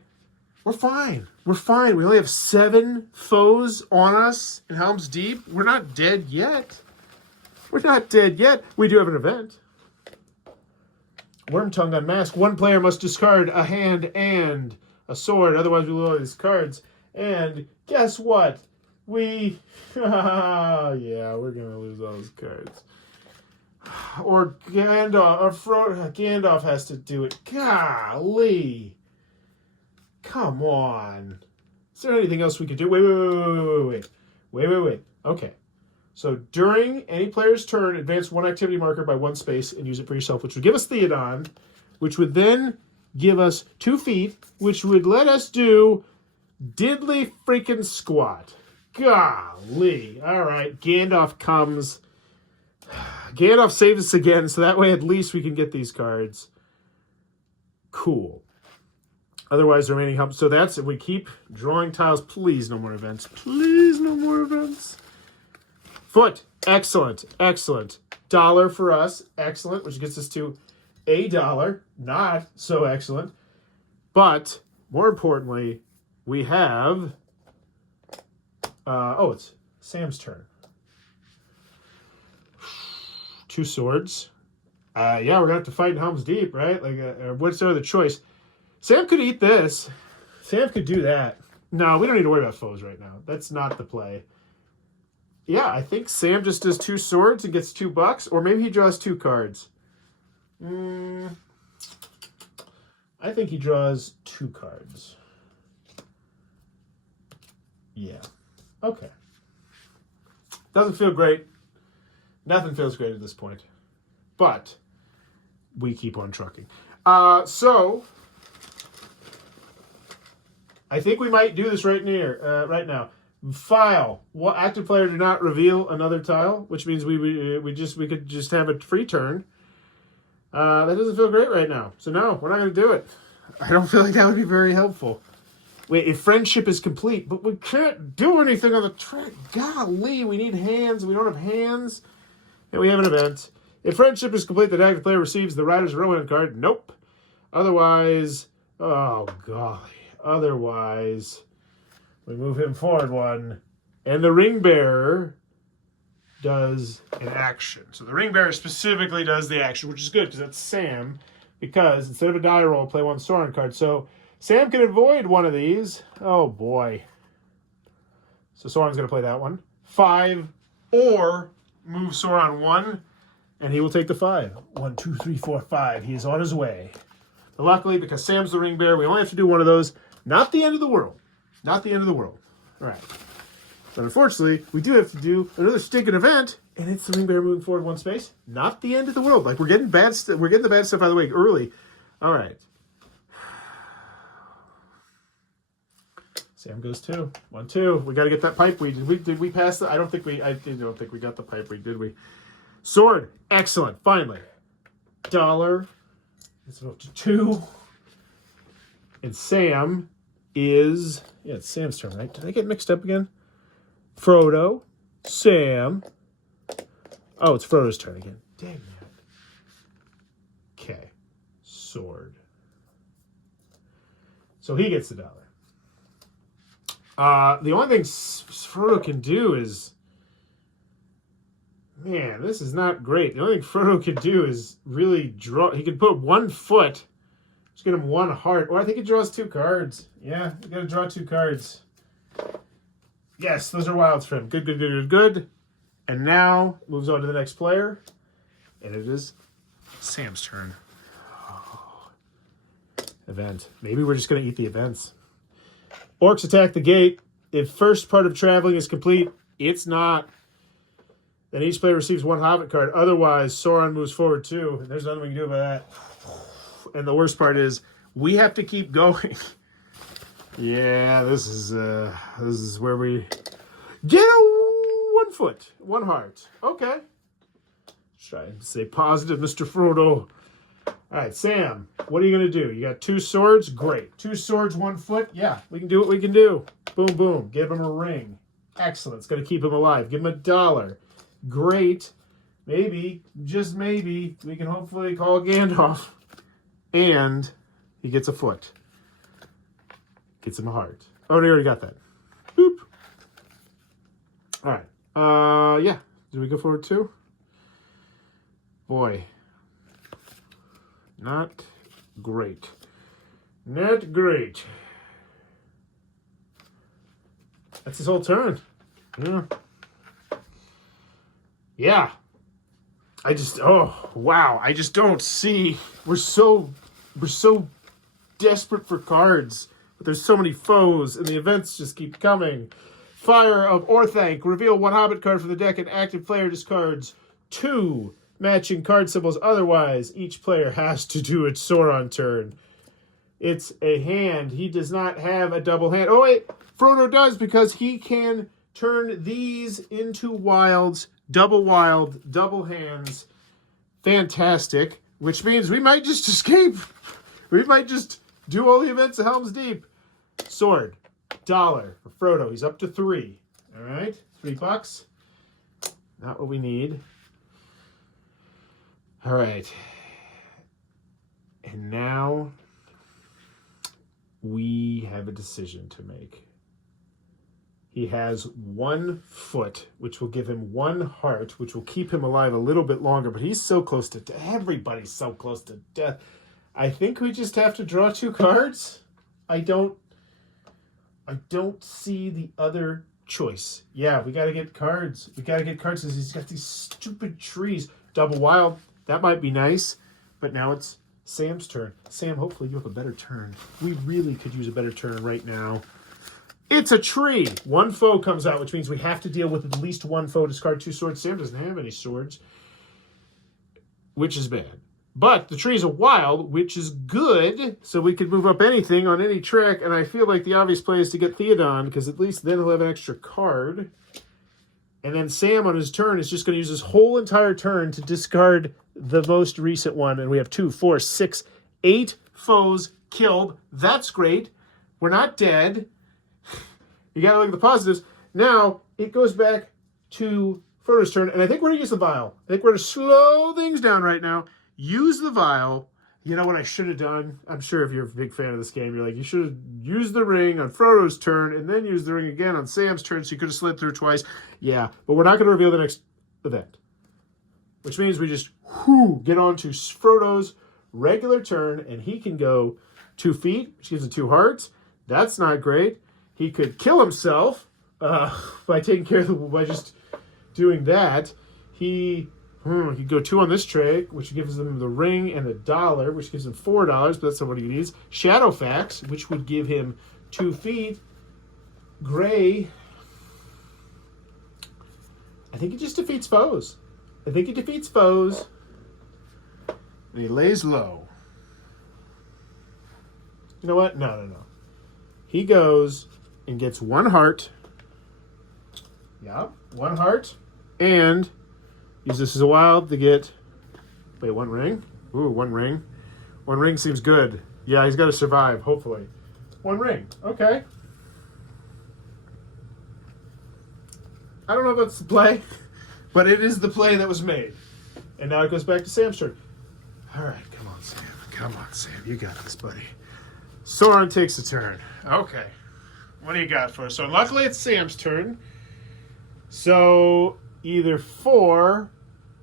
we're fine. We only have 7 foes on us in Helm's Deep. We're not dead yet. We do have an event. Wormtongue Unmasked. 1 player must discard a hand and a sword, otherwise we lose all these cards. And guess what? Yeah, we're gonna lose all those cards. Or Gandalf has to do it. Golly. Come on. Is there anything else we could do? Wait. Okay. So during any player's turn, advance 1 activity marker by 1 space and use it for yourself, which would give us Theoden, which would then give us 2 feet, which would let us do diddly freaking squat. Golly. All right. Gandalf comes. Gandalf saves us again, so that way at least we can get these cards. Cool. Otherwise, the remaining help. So that's if we keep drawing tiles. Please, no more events. Foot. Excellent. Dollar for us. Excellent, which gets us to $1. Not so excellent. But more importantly, we have... it's Sam's turn. 2 swords. Yeah, we're going to have to fight in Helm's Deep, right? What's the other choice? Sam could eat this. Sam could do that. No, we don't need to worry about foes right now. That's not the play. Yeah, I think Sam just does 2 swords and gets $2. Or maybe he draws 2 cards. I think he draws 2 cards. Yeah. Okay. Doesn't feel great. Nothing feels great at this point. But we keep on trucking. So I think we might do this right now. File. What active player did not reveal another tile, which means we could just have a free turn. That doesn't feel great right now. So no, we're not going to do it. I don't feel like that would be very helpful. Wait, if friendship is complete, but we can't do anything on the track. Golly, we need hands. We don't have hands. And we have an event. If friendship is complete, the active player receives the Rider's Rowan card. Nope. Otherwise, oh golly. Otherwise, we move him forward 1. And the ring bearer does an action. So the ring bearer specifically does the action, which is good because that's Sam. Because instead of a die roll, play 1 Sauron card. So Sam can avoid one of these. Oh boy. So Sauron's going to play that one. 5 or move Sauron 1 and he will take the 5. 1, 2, 3, 4, 5. He is on his way. But luckily, because Sam's the ring bearer, we only have to do one of those. Not the end of the world. Not the end of the world. All right. But unfortunately, we do have to do another stinking event, and it's the ring bearer moving forward 1 space. Not the end of the world. Like we're getting bad stuff. We're getting the bad stuff out of the way early. All right. Sam goes 2. 1, 2. We got to get that pipe weed. Did we pass the? I don't think we got the pipe weed, did we? Sword. Excellent. Finally. $1. It's up to 2. And Sam is, yeah, it's Sam's turn, right? Did I get mixed up again? Frodo, Sam. Oh, it's Frodo's turn again. Dang it. Okay. Sword. So he gets the $1. The only thing Frodo can do is, man, this is not great. The only thing Frodo can do is really draw. He can put 1 foot. Just get him 1 heart. Or I think he draws 2 cards. Yeah, you got to draw 2 cards. Yes, those are wilds for him. Good, good, good, good, good. And now moves on to the next player. And it is Sam's turn. Oh. Event. Maybe we're just going to eat the events. Orcs attack the gate. If first part of traveling is complete, it's not. Then each player receives 1 Hobbit card. Otherwise, Sauron moves forward 2. And there's nothing we can do about that. And the worst part is, we have to keep going. Yeah, this is where we get a 1 foot, 1 heart. Okay. Try to stay positive, Mr. Frodo. All right, Sam, what are you going to do? You got 2 swords? Great. 2 swords, 1 foot? Yeah, we can do what we can do. Boom, boom. Give him a ring. Excellent. It's going to keep him alive. Give him $1. Great. Maybe, just maybe, we can hopefully call Gandalf. And he gets a foot. Gets him a heart. Oh, they already got that. Boop. All right. Yeah. Did we go forward 2? Boy. Not great. Not great. That's his whole turn. Yeah. Yeah. I just, oh, wow. I just don't see. We're so desperate for cards. But there's so many foes, and the events just keep coming. Fire of Orthanc. Reveal 1 Hobbit card from the deck, and active player discards 2 matching card symbols. Otherwise, each player has to do its Sauron turn. It's a hand. He does not have a double hand. Oh, wait. Frodo does, because he can turn these into wilds. Double wild, double hands. Fantastic. Which means we might just escape. We might just do all the events of Helm's Deep. Sword. $1 for Frodo. He's up to 3. All right. $3. Not what we need. All right. And now we have a decision to make. He has 1 foot, which will give him 1 heart, which will keep him alive a little bit longer, but he's so close to death. Everybody's so close to death. I think we just have to draw 2 cards. I don't see the other choice. Yeah, we got to get cards. We got to get cards because he's got these stupid trees. Double wild, that might be nice, but now it's Sam's turn. Sam, hopefully you have a better turn. We really could use a better turn right now. It's a tree. One foe comes out, which means we have to deal with at least one foe. Discard 2 swords. Sam doesn't have any swords, which is bad. But the tree is a wild, which is good, so we could move up anything on any trick, and I feel like the obvious play is to get Theoden, because at least then he'll have an extra card. And then Sam, on his turn, is just going to use his whole entire turn to discard the most recent one, and we have 2, 4, 6, 8 foes killed. That's great. We're not dead. You got to look at the positives. Now, it goes back to Frodo's turn, and I think we're going to use the vial. I think we're going to slow things down right now. Use the vial. You know what I should have done? I'm sure if you're a big fan of this game, you're like, you should have used the ring on Frodo's turn and then used the ring again on Sam's turn so you could have slid through twice. Yeah, but we're not going to reveal the next event. Which means we just get on to Frodo's regular turn, and he can go 2 feet, which gives him 2 hearts. That's not great. He could kill himself by taking care of by just doing that. He could go 2 on this trick, which gives him the ring and $1, which gives him $4, but that's not what he needs. Shadowfax, which would give him 2 feet. Gray, I think he just defeats foes. And he lays low. You know what? No. He goes and gets 1 heart. Yeah, 1 heart. And use this as a wild to get... Wait, 1 ring? Ooh, 1 ring. 1 ring seems good. Yeah, he's got to survive, hopefully. 1 ring. Okay. I don't know if that's the play, but it is the play that was made. And now it goes back to Sam's turn. All right, come on, Sam. Come on, Sam. You got this, buddy. Sauron takes a turn. Okay. What do you got for us? So luckily it's Sam's turn. So either 4...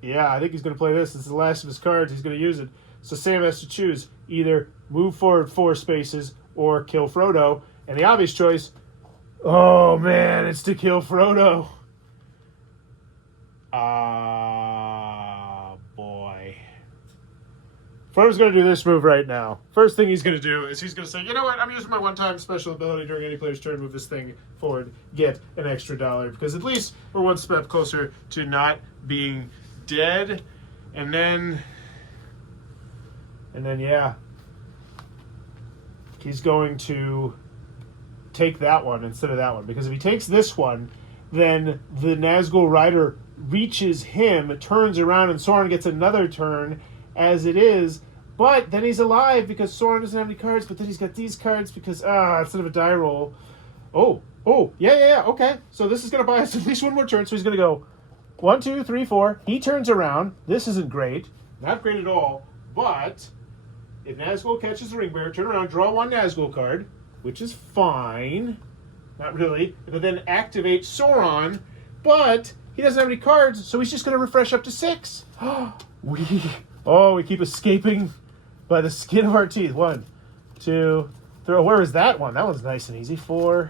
Yeah, I think he's going to play this. This is the last of his cards. He's going to use it. So Sam has to choose. Either move forward 4 spaces or kill Frodo. And the obvious choice... Oh, man, it's to kill Frodo. Boy. Frodo's going to do this move right now. First thing he's going to do is he's going to say, you know what, I'm using my one-time special ability during any player's turn, move this thing forward, get an extra $1. Because at least we're one step closer to not being dead. And then, yeah. He's going to take that one instead of that one. Because if he takes this one, then the Nazgul rider reaches him, turns around, and Sauron gets another turn as it is. But then he's alive because Sauron doesn't have any cards, but then he's got these cards because, instead of a die roll. Yeah, okay. So this is going to buy us at least 1 more turn, so he's going to go 1, 2, 3, 4. He turns around. This isn't great. Not great at all. But if Nazgul catches the ring bearer, turn around, draw 1 Nazgul card, which is fine. Not really. But then activate Sauron, but he doesn't have any cards, so he's just going to refresh up to 6. We keep escaping by the skin of our teeth. 1, 2, 3. Oh, where is that one? That one's nice and easy. 4,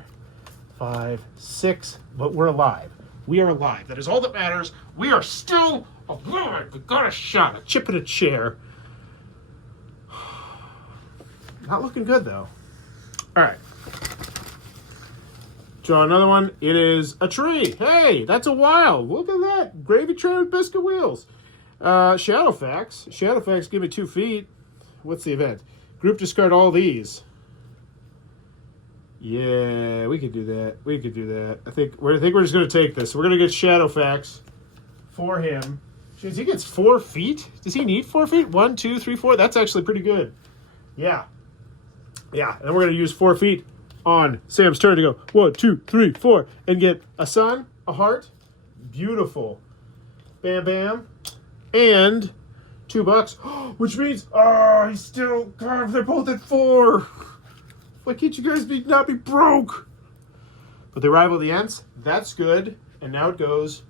5, 6. But we're alive. We are alive. That is all that matters. We are still alive. We got a shot. A chip in a chair. Not looking good, though. All right. Draw another one. It is a tree. Hey, that's a wild. Look at that. Gravy train with biscuit wheels. Shadowfax. Shadowfax, give me 2 feet. What's the event? Group discard all these. Yeah, we could do that. I think we're just going to take this. We're going to get Shadowfax for him. Jeez, he gets 4 feet? Does he need 4 feet? 1, 2, 3, 4? That's actually pretty good. Yeah. And then we're going to use 4 feet on Sam's turn to go 1, 2, 3, 4 and get a sun, a heart. Beautiful. Bam, bam. And $2, which means, he's still, God, they're both at 4. Why can't you guys not be broke? But they rival the Ents. That's good. And now it goes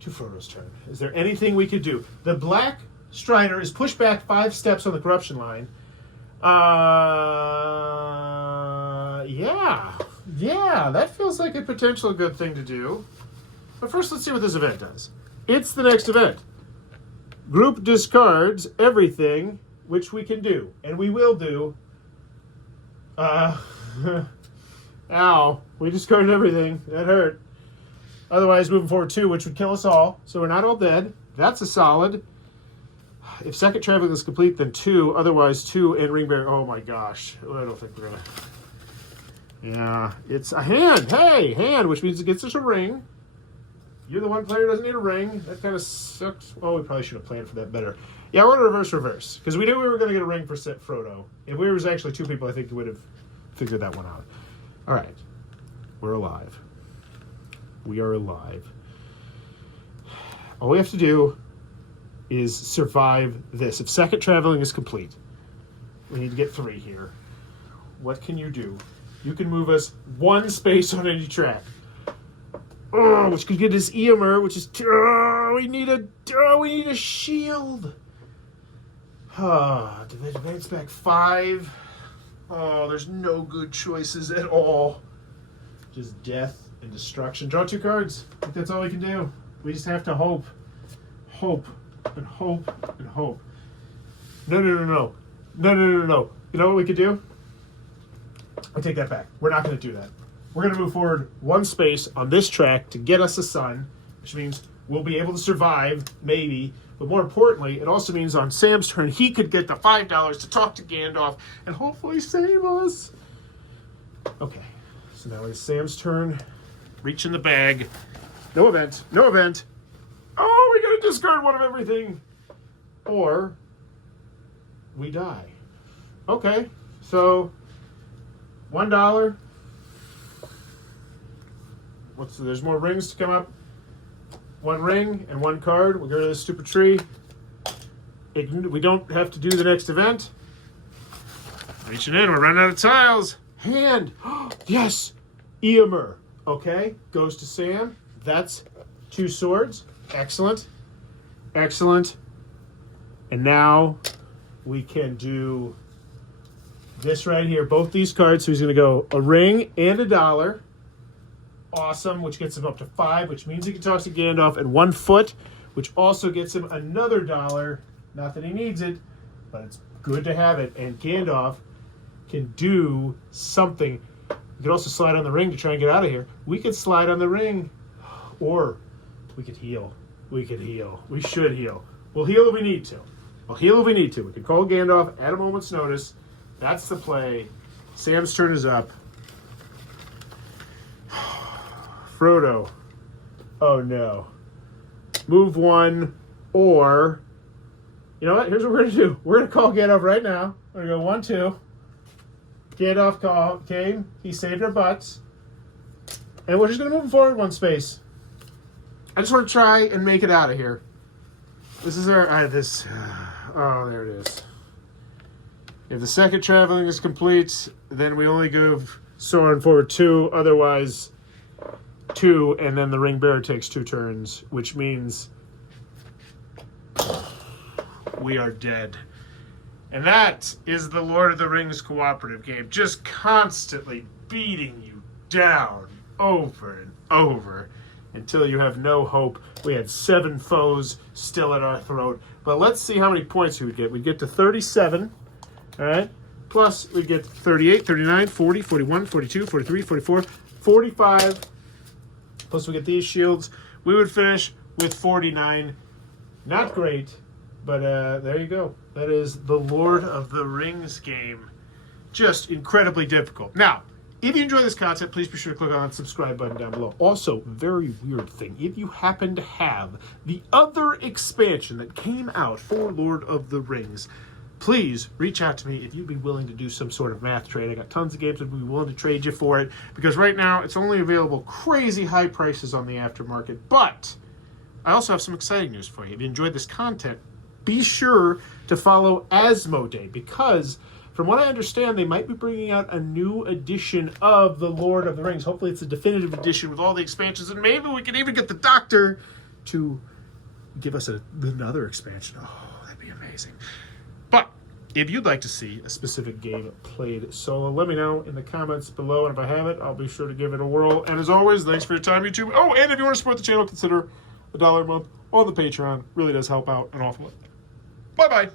to Frodo's turn. Is there anything we could do? The Black Strider is pushed back 5 steps on the corruption line. Yeah, that feels like a potential good thing to do. But first, let's see what this event does. It's the next event. Group discards everything which we can do, and we will do. Ow, we discarded everything. That hurt. Otherwise, moving forward 2, which would kill us all. So we're not all dead. That's a solid. If second traveling is complete, then 2. Otherwise, 2 and ring bearer. Oh my gosh. I don't think we're gonna. Yeah, it's a hand. Hey, hand, which means it gets us a ring. You're the one player who doesn't need a ring. That kind of sucks. Oh, we probably should have planned for that better. Yeah, we're going to reverse. Because we knew we were going to get a ring for Frodo. If we was actually 2 people, I think we would have figured that one out. All right. We're alive. We are alive. All we have to do is survive this. If second traveling is complete, we need to get 3 here. What can you do? You can move us 1 space on any track. Oh, which could get us Eomer, which is we need a shield. Advance back 5. Oh, there's no good choices at all. Just death and destruction. Draw 2 cards. I think that's all we can do. We just have to hope. Hope and hope and hope. No. You know what we could do? I take that back. We're not going to do that. We're going to move forward 1 space on this track to get us a sun, which means we'll be able to survive, maybe. But more importantly, it also means on Sam's turn, he could get the $5 to talk to Gandalf and hopefully save us. Okay, so now it's Sam's turn. Reach in the bag. No event. No event. Oh, we got to discard 1 of everything. Or we die. Okay, so $1. There's more rings to come up. 1 ring and 1 card. We'll get rid of this stupid tree. We don't have to do the next event. Reaching in, we're running out of tiles. Hand. Yes. Eomer. Okay. Goes to Sam. That's 2 swords. Excellent. Excellent. And now we can do this right here. Both these cards. So he's going to go a ring and $1. Awesome, which gets him up to 5, which means he can talk to Gandalf, and 1 foot, which also gets him another $1. Not that he needs it, but it's good to have it. And Gandalf can do something. We could also slide on the ring to try and get out of here. We could slide on the ring, or we could heal. We could heal. We should heal. We'll heal if we need to. We'll heal if we need to. We could call Gandalf at a moment's notice. That's the play. Sam's turn is up. Frodo. Oh no. Move 1, or you know what? Here's what we're gonna do. We're gonna call Gandalf right now. We're gonna go 1, 2. Gandalf came. He saved our butts, and we're just gonna move forward 1 space. I just want to try and make it out of here. This is our oh, there it is. If the second traveling is complete, then we only give Sauron forward 2. Otherwise, 2, and then the ring bearer takes 2 turns, which means we are dead. And that is the Lord of the Rings cooperative game, just constantly beating you down over and over until you have no hope. We had 7 foes still at our throat. But let's see how many points we would get. We'd get to 37, all right? Plus, we'd get 38, 39, 40, 41, 42, 43, 44, 45. Plus, we get these shields. We would finish with 49. Not great, but there you go. That is the Lord of the Rings game. Just incredibly difficult. Now, if you enjoy this content, please be sure to click on the subscribe button down below. Also, very weird thing. If you happen to have the other expansion that came out for Lord of the Rings, please reach out to me if you'd be willing to do some sort of math trade. I got tons of games that would be willing to trade you for it, because right now it's only available crazy high prices on the aftermarket. But I also have some exciting news for you. If you enjoyed this content, be sure to follow Asmodee, because from what I understand, they might be bringing out a new edition of The Lord of the Rings. Hopefully it's a definitive edition with all the expansions, and maybe we can even get the Doctor to give us another expansion. Oh, that'd be amazing. But if you'd like to see a specific game played solo, let me know in the comments below, and if I have it, I'll be sure to give it a whirl. And as always, thanks for your time, YouTube. Oh, and if you want to support the channel, consider $1 a month on the Patreon. Really does help out an awful lot. Bye-bye.